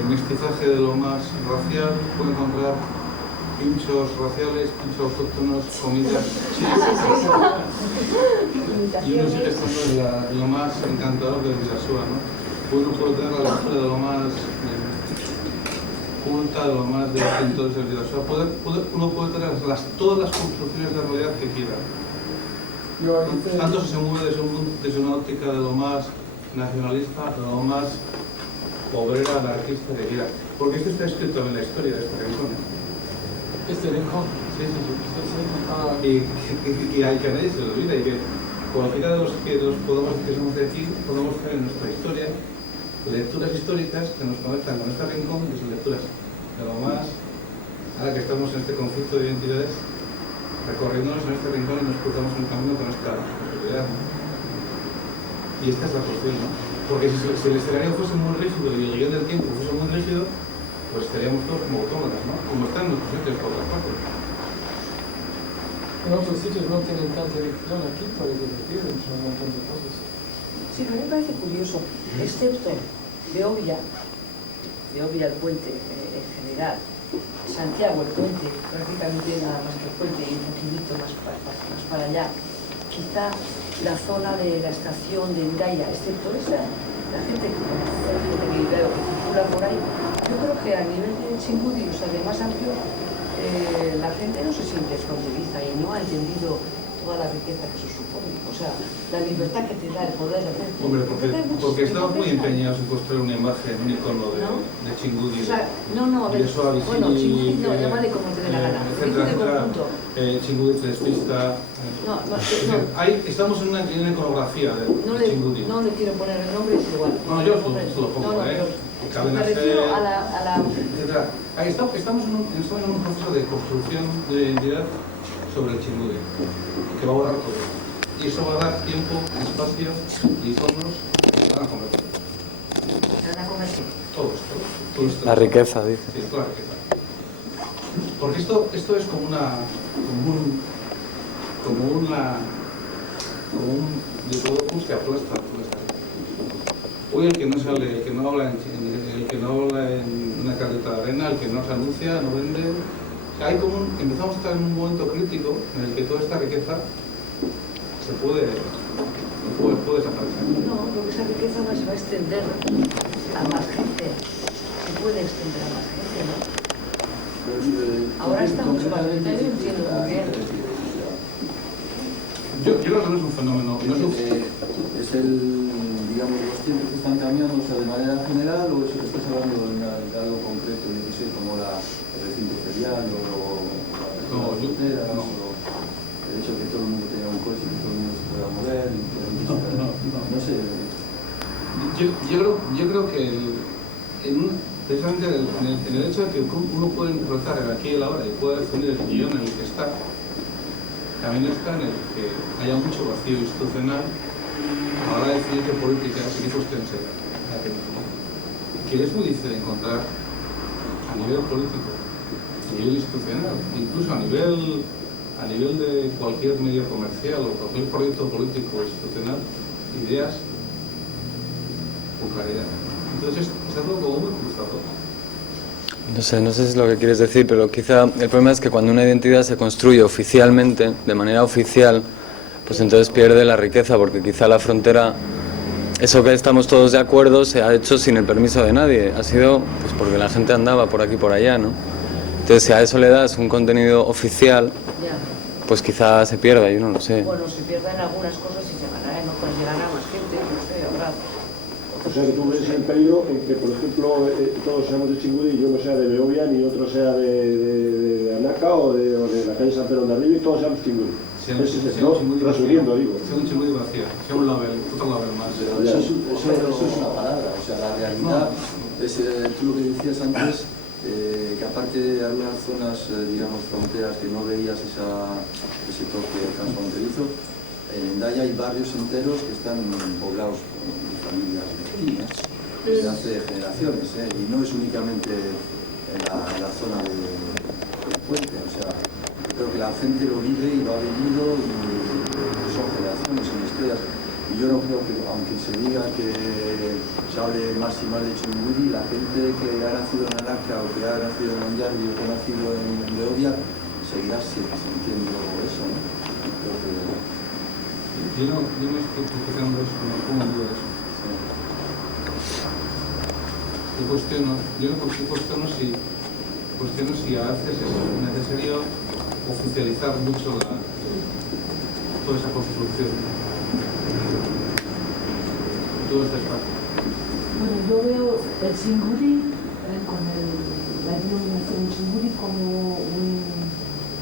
mestizaje de lo más racial, puede encontrar pinchos raciales, pinchos autóctonos, comidas chiles. Y uno sigue estando en lo más encantador del Vidasoa, ¿no? Uno puede tener la lectura de lo más culta, de lo más de los pintores del Vidasoa. Uno puede tener todas las construcciones de realidad que quiera. Tanto si se mueve desde una óptica de lo más nacionalista, de lo más obrera, anarquista que quiera. Porque esto está escrito en la historia de este rincón. ¿Este rincón? Sí. Y hay que nadie se lo olvida, y que cualquiera de los que somos de aquí podemos ver en nuestra historia lecturas históricas que nos conectan con este rincón, que son lecturas de lo más, ahora que estamos en este conflicto de identidades, recorriéndonos en este rincón y nos cruzamos un camino con esta posibilidad, ¿no? Y esta es la cuestión, ¿no? Porque si el escenario fuese muy rígido y el guión del tiempo fuese muy rígido, pues estaríamos todos como autómatas, ¿no? Como están nuestros sitios por otras partes. En otros sitios no tienen tanta elección, aquí puedes elegir entre un montón de cosas. Sí, a mí me parece curioso, excepto Beovia el puente en general, Santiago el puente, prácticamente nada más que el puente y un poquitito más para allá. Quizá la zona de la estación de Hendaya, excepto esa, la gente que circula por ahí, yo creo que a nivel de Chingudi, o sea, de más amplio, la gente no se siente fronteriza y no ha entendido toda la riqueza que eso supone. O sea, la libertad que te da el poder hacer. Hombre, porque estamos muy empeñados en construir una imagen, un icono de Chingudi. O sea, no, a ver, bueno, Chingudi no, llámale como te dé la gana. Chingudi Telespista. Estamos en una iconografía de Chingudi. No le quiero poner el nombre, es igual. No, yo se lo pongo, me refiero a la... Estamos en un proceso de construcción de identidad sobre el Chingudi, que va a borrar todo. Y eso va a dar tiempo, espacio y iconos que van a convertir. ¿Se van a convertir? Todos. La riqueza, dice. Sí, toda la riqueza. Porque esto es como un diplodocus que aplasta toda esta riqueza. Hoy el que no habla en una carreta de arena, el que no se anuncia, no vende. Empezamos a estar en un momento crítico en el que toda esta riqueza se puede desaparecer. No, porque esa riqueza se va a extender a más gente. Se puede extender a más gente, ¿no? Ahora está mucho más gente, yo entiendo muy bien. Yo creo que no es un fenómeno. Es digamos, los tiempos que están cambiando, o sea, de manera general, o eso que estás hablando de algo concreto, yo que sé, como el recinto ferial o la frontera, o el hecho de que todo el mundo tenga un coche, que todo el mundo se pueda mover, no sé. Yo creo que precisamente en el hecho de que uno puede interpretar el aquí y el ahora y puede definir el guión en el que está, también está en el que haya mucho vacío institucional a la hora de definir qué políticas y qué cuestiones hay que es muy difícil encontrar a nivel político, a nivel institucional, incluso a nivel de cualquier medio comercial o cualquier proyecto político o institucional, ideas con claridad. Entonces es algo como muy cruzado. No sé si es lo que quieres decir, pero quizá el problema es que cuando una identidad se construye oficialmente, de manera oficial, pues entonces pierde la riqueza, porque quizá la frontera, eso que estamos todos de acuerdo, se ha hecho sin el permiso de nadie. Ha sido pues porque la gente andaba por aquí y por allá, ¿no? Entonces, si a eso le das un contenido oficial, pues quizá se pierda, yo no lo sé. Bueno, se pierden algunas cosas y se ganará, no pueden llegar a más gente, no sé, habrá... O sea, que tú ves el peligro en que, por ejemplo, todos seamos de Chingudi y yo no sea de Beovia, ni otro sea de Anaca o de la calle San Pedro de Arriba y todos seamos Chingudi. Resumiendo, digo. Sea un Chingudi vacío, sea un label, otro label más. Pero eso es una palabra, o sea, la realidad es, tú lo que decías antes, que aparte de algunas zonas, digamos, fronteras que no veías ese toque transfronterizo, en Hendaya hay barrios enteros que están poblados por familias vecinas desde hace generaciones, y no es únicamente en la zona del puente, o sea, creo que la gente lo vive y lo ha vivido y son generaciones, son historias. Y yo no creo que, aunque se diga que se hable más y más de Chingudi, la gente que ha nacido en Anaca o que ha nacido en Onyarbi o que ha nacido en Beovia seguirá sintiendo eso, ¿no? Creo que... Yo no estoy criticando eso, no pongo en duda eso. Yo cuestiono si a veces es necesario oficializar mucho toda esa construcción. Todo este espacio. Bueno, yo veo el Chingudi, la denominación Chingudi como un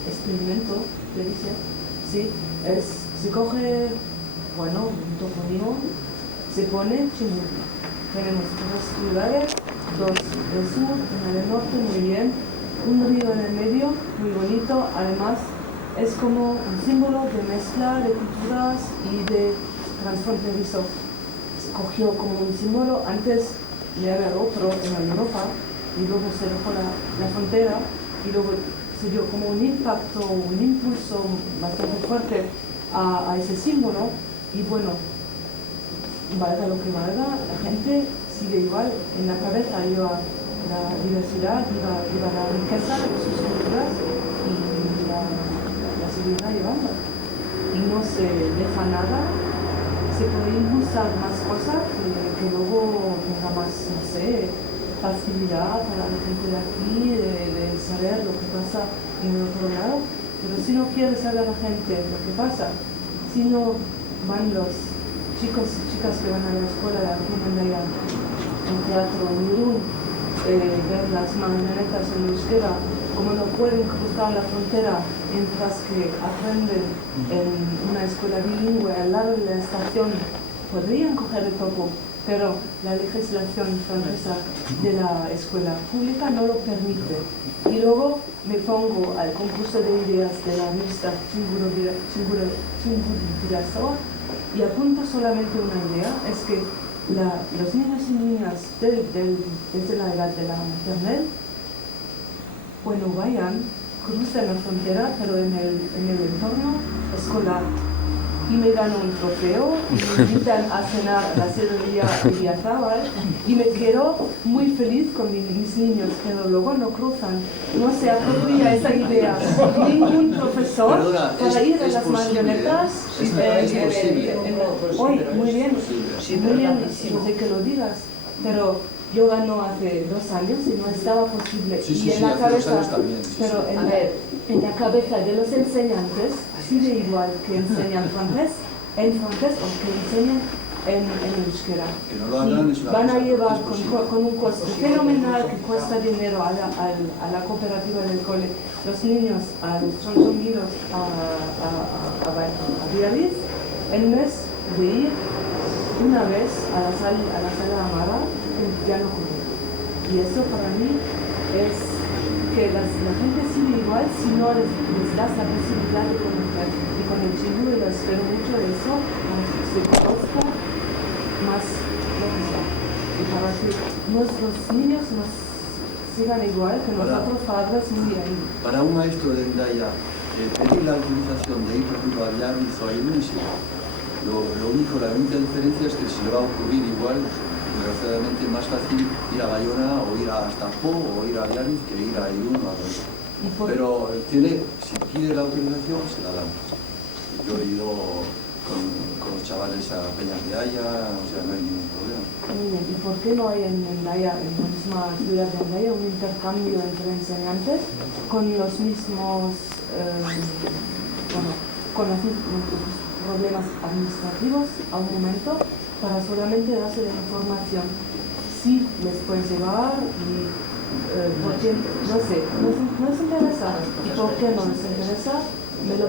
experimento, le dice, sí, se coge, bueno, un topónimo, se pone Chingudi. Tenemos tres ciudades, dos del sur, una del norte, muy bien, un río en el medio, muy bonito, además es como un símbolo de mezcla de culturas y de transfronterizo. Cogió como un símbolo, antes de haber otro en Europa y luego se dejó la frontera y luego se dio como un impacto, un impulso bastante fuerte a ese símbolo y bueno, valga lo que valga, la gente sigue igual, en la cabeza lleva la diversidad, lleva la riqueza de sus culturas y la seguirá llevando. Y no se deja nada, se pueden usar más cosas que luego tenga más, no sé, facilidad para la gente de aquí, de saber lo que pasa en el otro lado. Pero si no quiere saber la gente lo que pasa, si no van los chicos y chicas que van a la escuela de aquí en Hendaya, en teatro en Irún, ver las marionetas en euskera, como no pueden cruzar la frontera mientras que aprenden en una escuela bilingüe al lado de la estación, podrían coger el topo, pero la legislación francesa de la escuela pública no lo permite. Y luego me pongo al concurso de ideas de la revista Chinguri y apunto solamente una idea, es que los niños y niñas desde la edad de la maternelle, bueno, vayan, crucen la frontera, pero en el entorno escolar. Y me gano un trofeo, y me invitan a cenar a la cervecería Idiazábal y me quedo muy feliz con mis niños, pero luego no cruzan, no se apropia esa idea. Ningún profesor para ir a las marionetas. Hoy, muy bien, no sé que lo digas, pero yo gano hace 2 años y no estaba posible. Y en la cabeza, pero en la cabeza de los enseñantes sigue igual que enseñan francés o que enseñan en euskera. Y van a llevar con un coste fenomenal que cuesta dinero a la cooperativa del cole, los niños son sumidos a Biarritz en vez de ir una vez a la sala Amara, que ya no ocurre. Y eso para mí es que la gente sigue igual si no les das la posibilidad de comunicar. Y con el Chingu lo espero mucho de eso, para que se conozca más lo que sea. Y para que nuestros niños nos sigan igual que nosotros padres muy bien. Para un maestro de Hendaya, pedir la autorización de ir, por ejemplo, a Biarritz o a Irún, la única diferencia es que se le va a ocurrir igual, desgraciadamente, más fácil ir a Bayona o ir hasta Po o ir a Biarritz que ir a Irún o a Bayona. Pero si pide la autorización, se la dan. Yo he ido con los chavales a Peñas de Haya, o sea, no hay ningún problema. Muy bien, ¿y por qué no hay en Hendaya, en la misma ciudad de Hendaya, un intercambio entre enseñantes con los mismos, con los mismos problemas administrativos a un momento, para solamente darse la información si les puedes llevar y porque, no sé, no les interesa. ¿Y por qué no les interesa? Me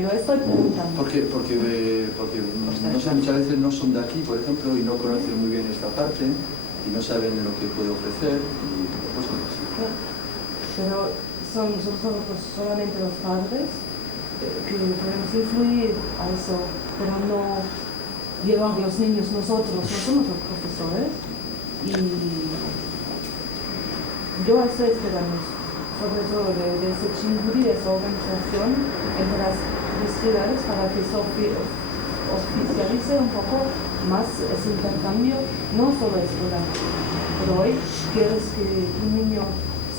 lo estoy preguntando. Porque no sé, muchas veces no son de aquí, por ejemplo, y no conocen muy bien esta parte y no saben lo que puede ofrecer y cosas así. Pero son solamente los padres que podemos influir a eso, pero no llevar los niños nosotros, no somos los profesores. Y yo estoy esperando, sobre todo de ese Chinguri, de esa organización entre las ciudades para que se oficialice un poco más ese intercambio, no solo escolar. Pero hoy quieres que un niño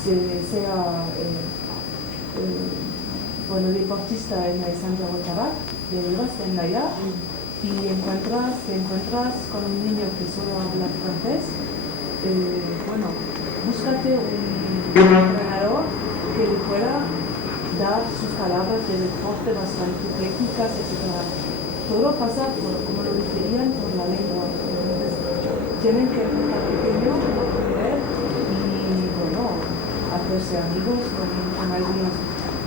sea deportista en el Santa Guatará, de llevas en allá y te encuentras con un niño que solo habla francés, búscate un entrenador que le pueda dar sus palabras de deporte bastante técnicas, etc. Todo pasa, como lo dirían, por la lengua. Entonces, tienen que empezar pequeño, aprender y, hacerse amigos con algunos.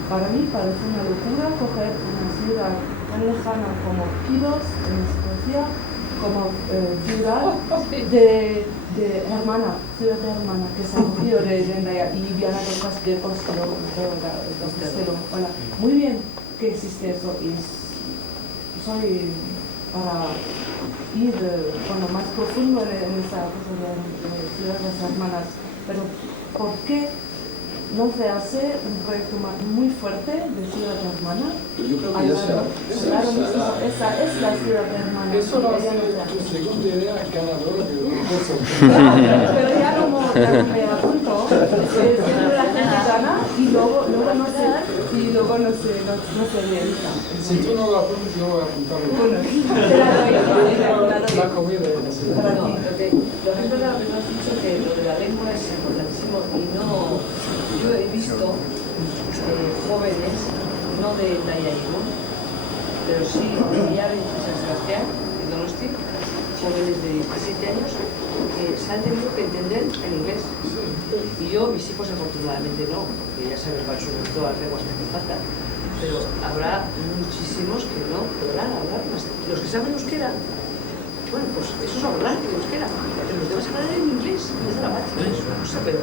Para mí parece una locura coger una ciudad tan lejana como Pidos, en Escocia, como ciudad de hermana, que es el río de Hendaya y Viana del Costero. Hola. Muy bien que existe eso y soy para ir más profundo en esa cosa de ciudades hermanas, pero ¿por qué no se hace un proyecto muy fuerte de ciudad hermana. Pero yo creo que ya se ha... Claro, esa es la ciudad hermana. Eso lo hace tu segunda idea ganadora del concurso. Pero ya como me apunto, siempre la gente gana y luego no se realiza. Si tú no lo apuntas, yo voy a apuntarlo. Bueno, la comida es así. No, lo que es verdad que no has dicho que lo de la lengua es importantísimo y no, yo he visto jóvenes, no de Endaya Irún, pero sí de Villar y San Sebastián, de Donosti, jóvenes de 17 años que se han tenido que entender en inglés. Y yo, mis hijos afortunadamente no, porque ya sabes cuáles son todas las lenguas que hacen falta, pero habrá muchísimos que no podrán hablar más. Los que saben euskera, bueno, pues eso es hablar de euskera, pero los demás hablar en inglés, es dramático, es una cosa, pero...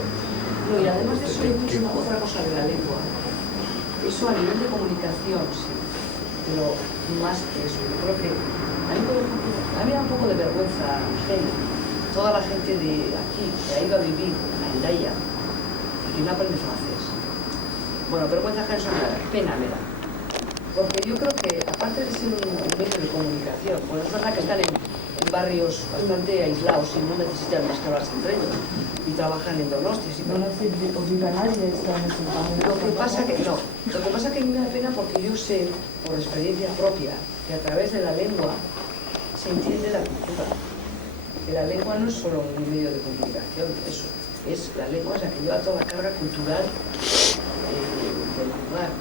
No, y además de eso hay otra cosa de la lengua. Eso a nivel de comunicación, sí, pero más que eso. Yo creo que a mí, por ejemplo, me da un poco de vergüenza ajena toda la gente de aquí que ha ido a vivir a Endaya y que no aprende francés. Bueno, vergüenza ajena, eso me da pena, me da. Porque yo creo que, aparte de ser un medio de comunicación, bueno, es verdad que están en barrios bastante aislados y no necesitan más que hablarse entre ellos y trabajan en Donostia. No nos obliga a nadie a estar en ese barrio. Lo que pasa que a mí me da pena porque yo sé, por experiencia propia, que a través de la lengua se entiende la cultura. Que la lengua no es solo un medio de comunicación, eso es la lengua es la que lleva toda la carga cultural del lugar.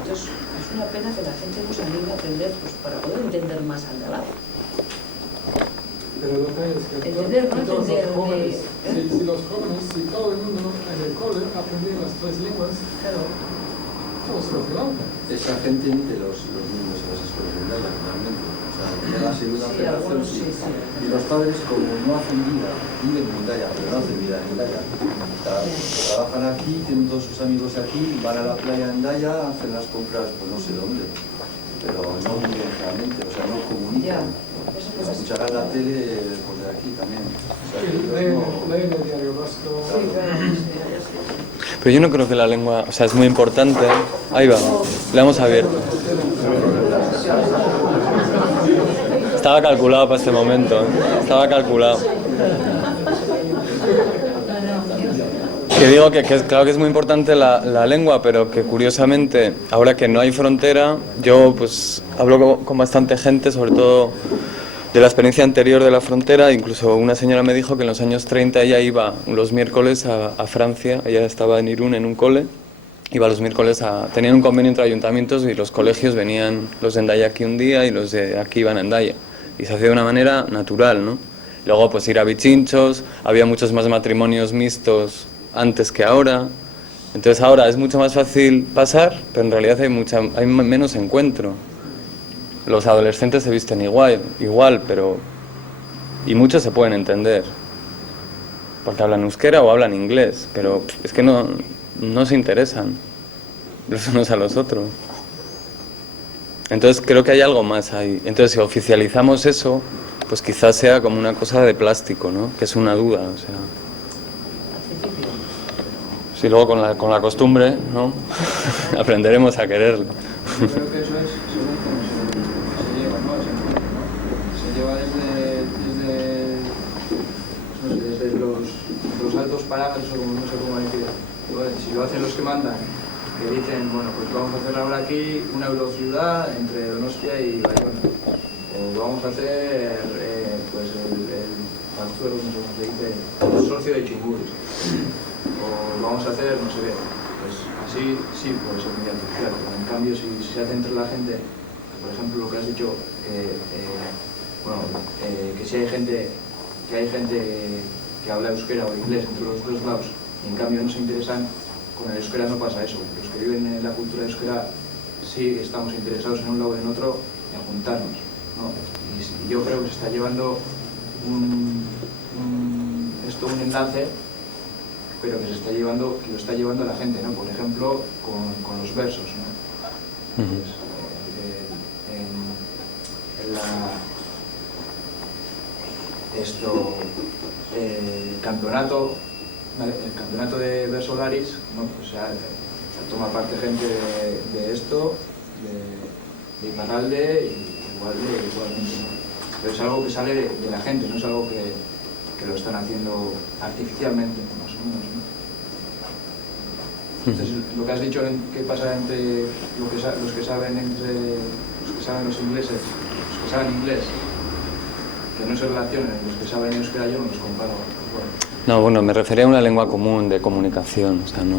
Entonces, es una pena que la gente no se anime a aprender pues, para poder entender más al de al lado. Pero lo que es que Entender, no todos entender, los jóvenes, si los jóvenes, si todo el mundo en el cole aprende las tres lenguas, claro, todos los blancos. Esa gente de los niños en las escuelas de Endaya, realmente. O sea, ya la segunda generación sí. Y los padres, como no hacen vida, viven en Endaya, pero no hacen vida en Endaya. Trabajan aquí, tienen todos sus amigos aquí, van a la playa en Endaya, hacen las compras, pues no sé dónde. Pero no viven realmente, o sea, no comunican. Escucharán la tele por de aquí también. O sea, Leen el diario vasco. Pero yo no creo que la lengua, o sea, es muy importante. Ahí va, le hemos abierto. Estaba calculado para este momento, ¿eh? Estaba calculado. Que digo que claro que es muy importante la lengua, pero que curiosamente, ahora que no hay frontera, yo pues hablo con bastante gente, sobre todo de la experiencia anterior de la frontera. Incluso una señora me dijo que en los años 30 ella iba los miércoles a Francia, ella estaba en Irún en un cole, iba los miércoles tenían un convenio entre ayuntamientos y los colegios venían los de Endaya aquí un día y los de aquí iban a Endaya. Y se hacía de una manera natural, ¿no? Luego pues ir a Bichinchos, había muchos más matrimonios mixtos antes que ahora. Entonces ahora es mucho más fácil pasar, pero en realidad hay menos encuentro. Los adolescentes se visten igual, pero... Y muchos se pueden entender, porque hablan euskera o hablan inglés, pero es que no se interesan los unos a los otros. Entonces creo que hay algo más ahí. Entonces si oficializamos eso, pues quizás sea como una cosa de plástico, ¿no? Que es una duda, o sea... Sí, luego con la costumbre, ¿no? Aprenderemos a quererlo. Yo creo que eso es según cómo se lleva, ¿no? Se lleva desde los altos parámetros, o como no sé cómo decir. Bueno, si lo hacen los que mandan, que dicen, bueno, pues vamos a hacer ahora aquí una eurociudad entre Donostia y Bayona, o vamos a hacer pues el Panzuelo, no sé cómo se dice, el consorcio de Chingurri, o vamos a hacer, no sé qué, pues así sí puede ser muy artificial, pero en cambio si se hace entre la gente, por ejemplo lo que has dicho, que si hay gente que habla euskera o inglés entre los dos lados y en cambio no se interesan, con el euskera no pasa eso. Los que viven en la cultura euskera sí estamos interesados en un lado y en otro en juntarnos, ¿no? Y yo creo que se está llevando un enlace, pero que lo está llevando la gente, ¿no? Por ejemplo, con los versos, ¿no? Pues, el campeonato el campeonato de Versolaris, ¿no? Pues toma parte gente de esto, de Iparralde y igualmente, ¿no? Pero es algo que sale de la gente, no es algo que lo están haciendo artificialmente, más o menos, ¿no? Entonces, lo que has dicho, ¿qué pasa entre los que saben los ingleses, los que saben inglés, que no se relacionan, los que saben euskera, yo no los comparo. Bueno. No, bueno, me refería a una lengua común de comunicación, o sea, no...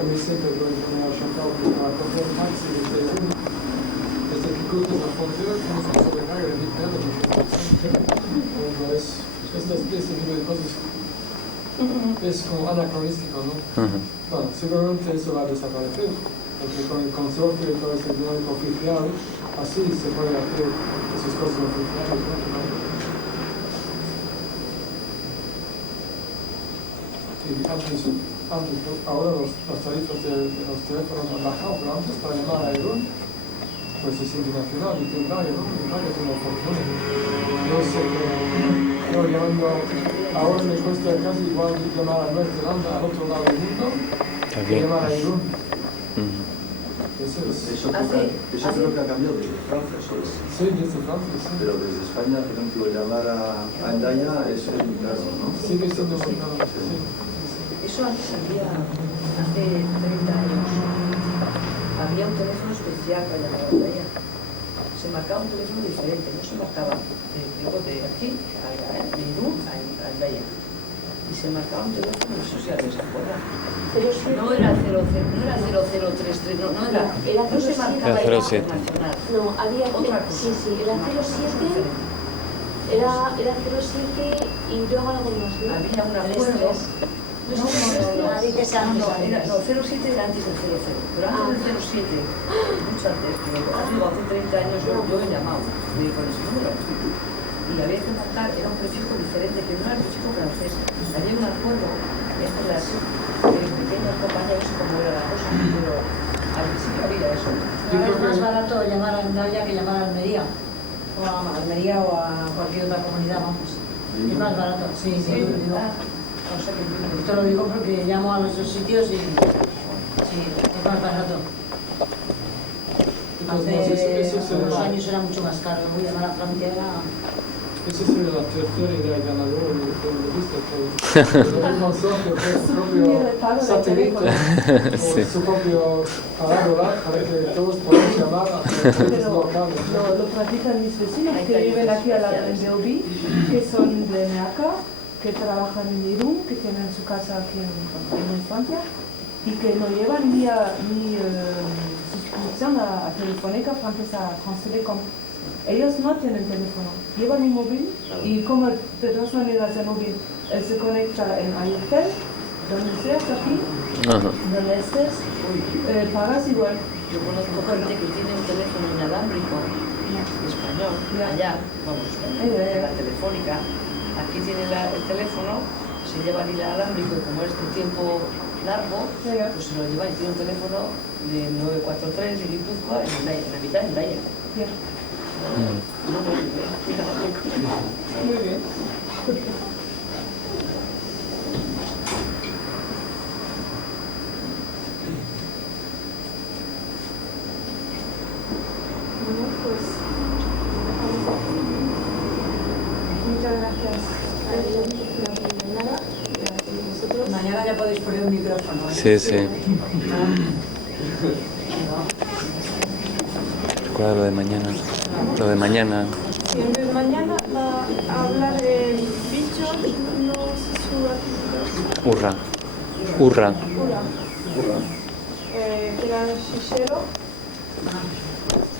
A mí siempre me ha chocado que para coger taxi desde que cruzas la frontera tienes que sobrecargar el internet. Este tipo de cosas es como anacronístico, ¿no? Bueno, seguramente eso va a desaparecer, porque con el consorcio y todo este dinámico oficial, así se puede hacer esas cosas oficiales, ¿no? Ahora las tarifas de los teléfonos han bajado, pero antes para llamar a Irún, pues es internacional y te pagas una fortuna. No sé qué, llamando, ahora me cuesta casi igual llamar a Nueva Zelanda, al otro lado del mundo, que llamar a Irún. Eso creo que ha cambiado desde Francia, ¿sabes? Sí, desde Francia, sí. Pero desde España, por ejemplo, llamar a Endaya es muy caro, ¿no? Sigue siendo muy caro, sí. Eso antes había, hace 30 años, había un teléfono especial para llamar a Endaya. Se marcaba un teléfono diferente, no se marcaba luego de aquí, de Irún a Endaya. Y se marcaba un teléfono, no sé si alguien se acuerda. No era 0033, no se marcaba era 07. internacional. No, había otra cosa. Sí, era 07. Era 07 y luego algo más, ¿no? Había un acuerdo. No, 07 era antes del 00, pero antes del 07, mucho antes, hace 30 años yo he llamado con ese número y había que marcar, era un prefijo diferente, que no era el prefijo francés. Había un acuerdo entre las pequeñas compañías, como era la cosa, pero al principio había eso. Ahora es más barato llamar a Endaya que llamar a Almería, o a Almería o a cualquier otra comunidad, vamos. Es más barato, sí. O sea que esto lo digo porque llamo a los dos sitios y sí, es más barato. Hace unos años era mucho más caro, voy a llamar a Francia era... Esa sería la tercera idea ganadora de la revista, que el consorcio que es su propio satélite, Sí. su propio parábola, para que todos podamos llamar a teléfonos locales. Lo practican mis vecinos que viven aquí a la de Obi, que son de Meaca, que trabajan en Irún, que tienen su casa aquí en Francia y que no llevan ni suscripción a Telefónica francesa, France Telecom. Ellos no tienen teléfono, llevan un móvil y como de todas maneras el móvil se conecta en Airtel, donde seas aquí, donde estés, pagas igual. Yo conozco gente que tiene un teléfono inalámbrico español, allá, vamos, la telefónica. Aquí tiene el teléfono, se lleva el inalámbrico y como es de tiempo largo, pues se lo lleva y tiene un teléfono de 943 en Guipúzcoa, en la mitad de Endaya. Muy bien. Bueno, pues muchas gracias a ellos por nada, a vosotros. Mañana ya podéis poner un micrófono. Sí. Recuerda lo de mañana. Lo de mañana. Y entonces mañana va a hablar de bichos, no sé su Urra. Ura. Que era Shishero.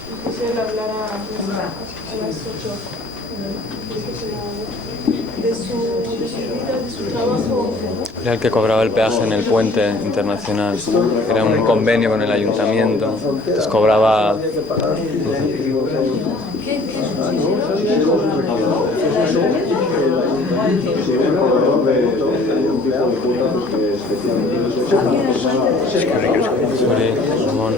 Y Shishero hablará a las 8 de su vida, de su trabajo. Era el que cobraba el peaje en el puente internacional. Era un convenio con el ayuntamiento. Entonces cobraba... ¿Qué es un Sorry, Ramón.